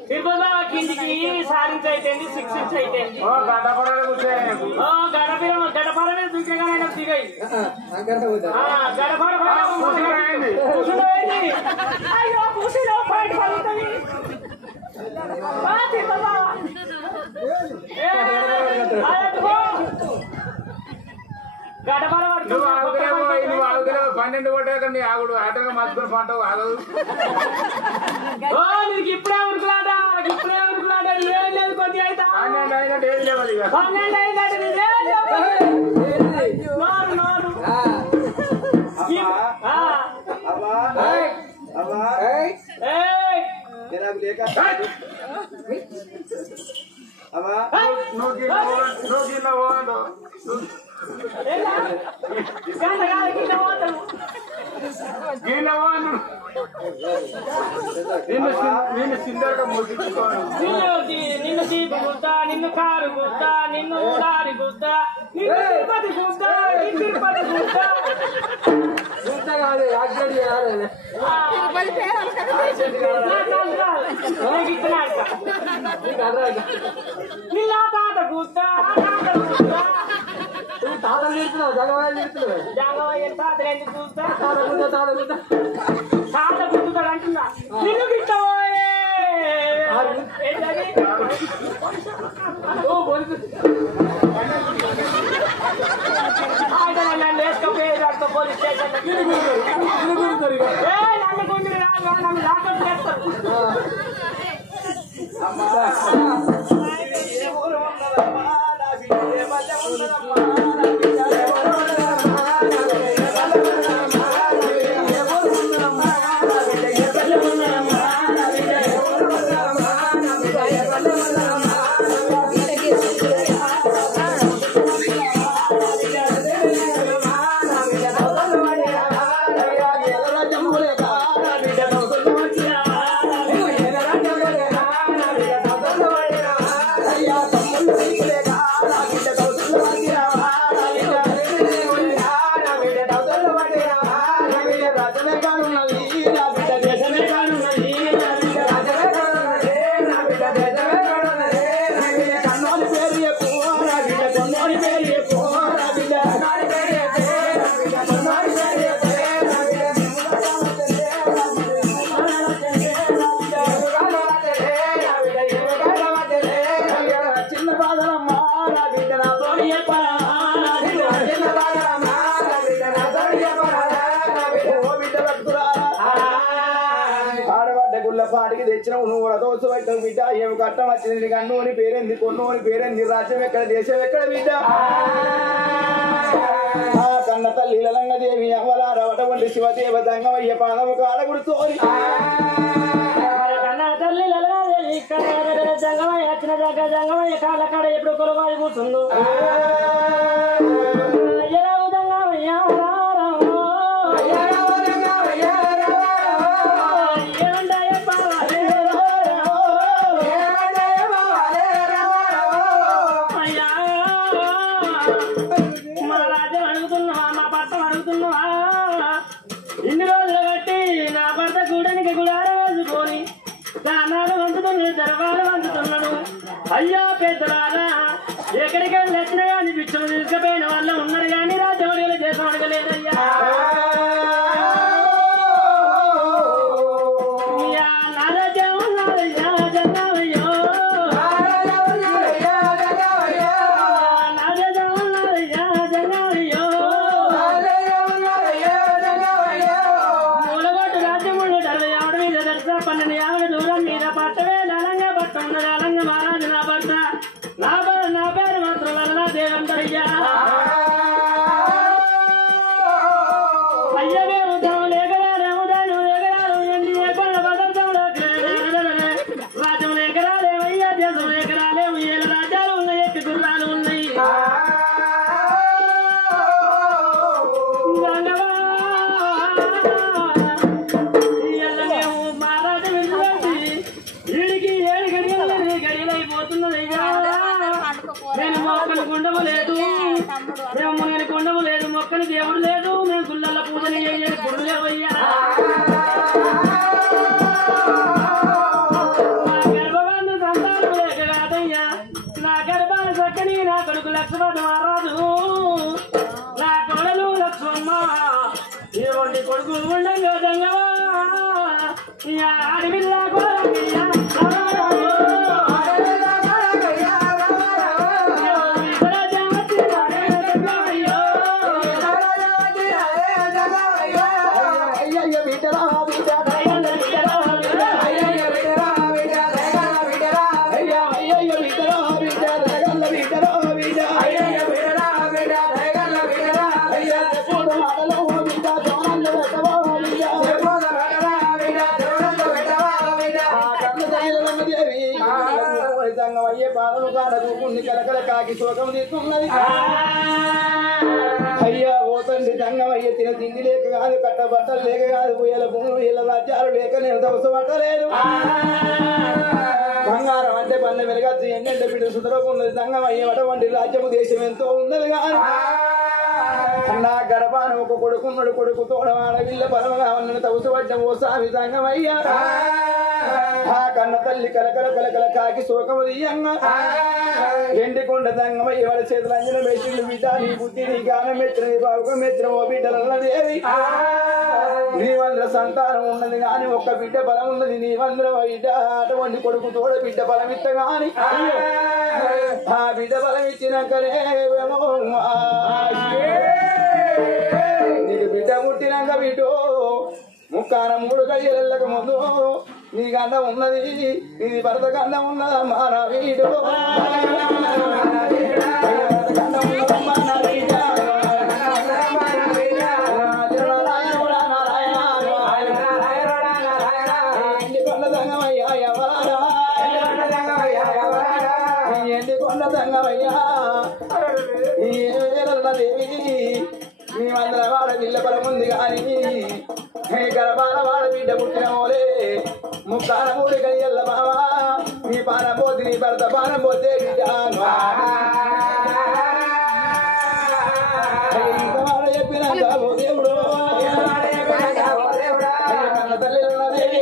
తిరుపతి కిందికి సారించి అయితే 6 ఇంచ్ అయితే గడ్డపడ కూర్చోయి గడపడ మీద దిగగానే దిగాయి గడపడ అయ్యో కూర్చుని పాయింట్ పడుతుంది గడపడ నువ్వు ఆగుదలేవు 12 కొట్టాక నీ ఆగుడు ఆటగా మర్చుకుని పంట ఆగదు నీకు ఇప్పుడే ఉరుకులాట ఏం లేదు కొద్దిగా అయితే 12 అయినట్టు ఏది లేవు ఇక 12 అయిందంటే నువ్వు గిన్నె పోదు గిన్నె పోను నిన్ను సిందరగా ముగించుకోను నిన్ను చీపు ముద్ద నిన్ను నిన్ను కారు గుద్ద నిన్ను దారి గుద్ద నిన్ను తిరుపతి గుద్ద నిన్ను తిరుపతి గుద్ద నిల్లా తాత గుద్ద తాతలు తిడుతున్నావు జగవాళ్ళు తిడుతున్నావు జగవయ్య తాతలు ఎందుకు గుద్ద తాత గుద్దుతాడు అంటున్నా నిన్ను గిట్టబోయే పోలీస్ స్టేషన్ నన్ను కొంచెం నన్ను లాకప్ చేస్తారు పాటికి తెచ్చినావు నువ్వు రథోత్సవ పెట్టవు బిడ్డ ఏమి కట్టం వచ్చింది కన్నోని పేరేంది కొన్నోని పేరేంది రాజ్యం ఎక్కడ దేశం ఎక్కడ బిడ్డ ఆ కన్న తల్లి లంగదేవి అమల రవటవంటి శివదేవ దంగమయ్య పాదము కాడగుడు తోరి కన్న తల్లి జంగమయ్య వచ్చిన దగ్గర జంగమయ్య కాళ్ళ కాడ ఎప్పుడు కొలవాయి కూర్చుందో ఇన్ని రోజులు బట్టి నా భర్త కూడానికి కూడా రోజుకొని దానాలు వండుతున్నాడు దర్వాలు వండుతున్నాడు అయ్యో పెద్దలారా ఎక్కడికి వెళ్ళి వచ్చినా కానీ బిచ్చలు తీసుకుపోయిన వాళ్ళు ఉన్నారు కానీ రాజ్యవడిలో దేశం అడగలేదయ్యా నా రాజ్యం ఉన్నదయ్యా జన్నావయ్యో నా రాజ్యం ఉన్నదయ్యా జన్నావయ్యో మూలగొట్టు రాజ్యముళ్ళు 70 మీద దర్శ 12 దూరం మీద పట్టవే నలంగా పట్ట ఉన్నది అలంగా మహారాజు నా భర్త నా పేరు మాత్రం వల్ల దేవంతయ్యా అయ్యవేమో తాము లేకరాలేమో దాని లేకరాలు ఎండి కొన్న పదార్థంలో రాజ్యం లేకరాలేమయ్యా దేశం లేకరాలేము 7 రాజ్యాలు ఉన్నాయి 8 గుర్రాలు ఉన్నాయి మహారాజు వీడికి 7 గడియలైపోతున్నదయ్యా నేను మొక్కలు గుండము లేదు నేను కొండము లేదు మొక్కలు దేవుడు లేదు నేను గుళ్ళల్లో పూజలు చేయని గుడు లేవయ్యా నా గర్భవాన్ని సంతానం లేక కాదయ్యా నా గర్భాన్ని చక్కని నా కొడుకు లక్ష్మణ్ మహారాజు నా కొడలు లక్ష్మమ్మ ఇవ్వండి కొడుకు ఉండంగా దంగవా ఆడవిల్ల కోరయ్యా అయ్యే పాదము కాడకు కొన్ని కలకల కాకి శోకం తీస్తున్నది అయ్యా ఓ తండ్రి దంగమయ్య తిన తిండి లేక కాదు కట్ట బట్టలు లేక కాదు పూయల భూములు ఇళ్ళ రాజ్యాలు లేక నేను దవస పట్టలేదు బంగారం అంటే పన్న వెలగచ్చు ఎన్నెంట బిడ్డ సుతరకు ఉన్నది సంగం అయ్యేవట వంటి రాజ్యము దేశం ఎంతో ఉన్నది కానీ నా గర్భాన ఒక కొడుకున్నాడు కొడుకు తోడవాడ వీళ్ళ పరమగా ఉన్నది తవుసు పడ్డం ఓ సామి సంగం అయ్యా ఆ కన్న తల్లి కలకల కలకల కాకి శోకము దియ్యంగా ఎండికొండ సంగమయ్య వాళ్ళ చేతులు అంజన మెచ్చిళ్ళు బిడ్డ నీ బుద్ధి నీ గానం మెచ్చిన నీ బాబుగా మెచ్చిన ఓ బిడ్డలన్నదేవి నీ వందర సంతానం ఉన్నది గాని ఒక్క బిడ్డ బలం ఉన్నది నీ వందర బిడ్డ అటువంటి కొడుకు తోడ బిడ్డ బలం ఇత్త గాని ఆ బిడ్డ బలం ఇచ్చినాకనే నీకు బిడ్డ ముట్టినాక బిడ్డ ముక్కాన 3 గడియలకు ముందు నీ గంధం ఉన్నది ఇది భర్త గంధం ఉన్నదమ్మా నా వీడు ఎండికొండ దంగమయ్యా దేవి నీ వందల వాడ బిల్ల బలముంది కానీ గర్భాల వాడ బిడ్డ పుట్టిన మోలే ముక్కాన 3 గడియల్ల బావా నీ పానం పోతే నీ భర్త పానం పోతే బిడ్డ చెప్పినాక దేవుడు కన్న తల్లి దేవి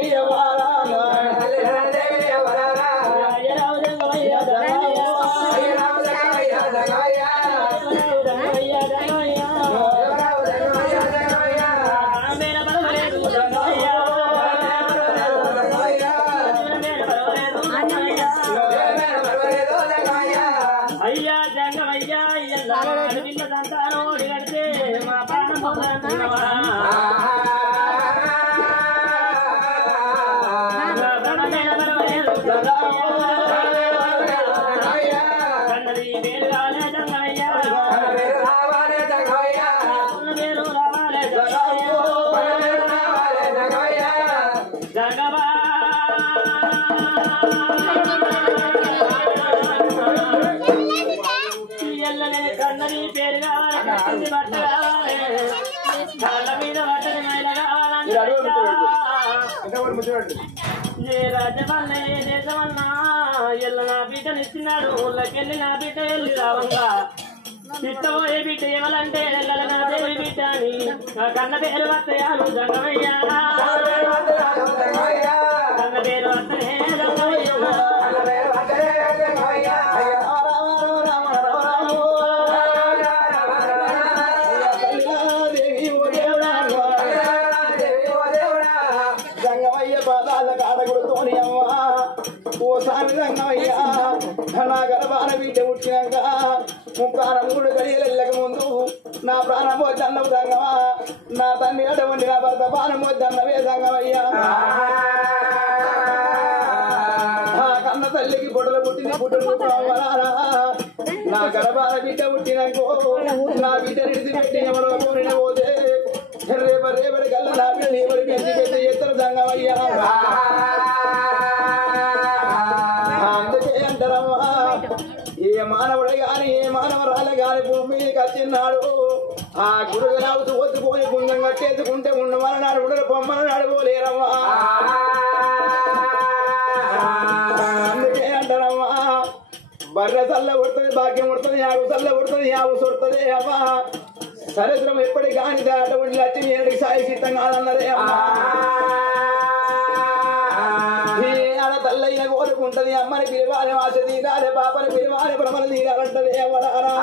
కన్నది పేరు కావాలి బట్ట కావాలి కాళ్ళ మీద బట్టని మైల కావాలని ఏ రాజ్యమన్నా ఏ దేశమన్నా ఎల్ల నా బిడ్డనిచ్చినాడు ఊళ్ళకెళ్ళి నా బిడ్డ వెళ్ళి రావంగా ఇష్టపోయే బిడ్డ ఏమలంటే ఎల్లల నా దేవి బిడ్డ అని కన్న పేరు వత్తయాలు జంగమయ్యా కన్న పేరు వత్తనే జంగమయ్యా ఓ సామి రంగమయ్యా నా గర్భాన బిడ్డ పుట్టినాక ముక్కాన 3 గడియలకు ముందు నా ప్రాణం పోద్దన్నవు సంగమా నా తండ్రి అటువంటి నా భర్త ప్రాణం పోద్దన్నవే సంగమయ్యా కన్న తల్లికి బొడలు పుట్టింది పుట్టు నా గర్భాన బిడ్డ పుట్టినాకో నా బిడ్డ నిడిచి పెట్టి ఎవరో కోరిన పోతే రేపటి కల్లా నా బిడ్డ ఎవరికి పెంచి పెట్టి ఎత్తరు సంగమయ్యా అందుకే అంటారమ్మా ఏ మానవుడు గాని ఏ మానవరాలు గాని భూమి మీదకి వచ్చినాడు ఆ గురువు రావుతూ ఒత్తుకొని గుండం కట్టేసుకుంటే ఉండమన్నాడు ఉండరు బొమ్మను అడుగులేరమ్మా అందుకే అంటారమ్మా బర్రె చల్ల కొడుతుంది భాగ్యం కొడుతుంది యాగు చల్ల కొడుతుంది యాగు సొడుతుంది అమ్మా సరిద్రం ఎప్పటి కాని అటువంటి లక్ష్మి ఏడికి సాయి సిద్ధం కాదన్నదే అమ్మా తల్లయ్య కోరుకుంటది అమ్మని పిలవాలి ఆశ తీరాలి పాపని పిలవాలి బ్రహ్మను తీరాలంటది ఎవరారా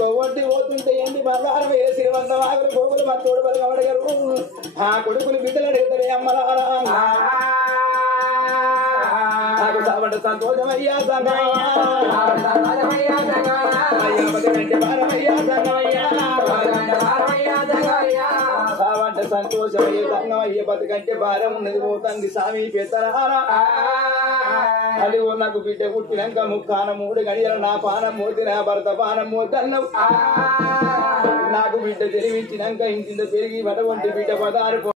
కొవ్వొట్టి పోతుంటే ఎండి బంగారం ఏ శ్రీవంతం ఆగులు గోగులు మా తోడు బలు అడగరు ఆ కొడుకులు బిడ్డలు అడుగుతారే అమ్మలారా నాకు సావంట సంతోషమయ్యా సావంట సంతోషమయ్యే సంగమయ్యే బతుకంటే భారం ఉన్నది పోతుంది స్వామి పెద్దరారా అది నాకు బిడ్డ పుట్టినాక ముక్కాన 3 గడియలు నా పానం మోతి నా భర్త పానం మోతన్నవు నాకు బిడ్డ తెలివించినాక ఇంటింత పెరిగి అటువంటి బిడ్డ 16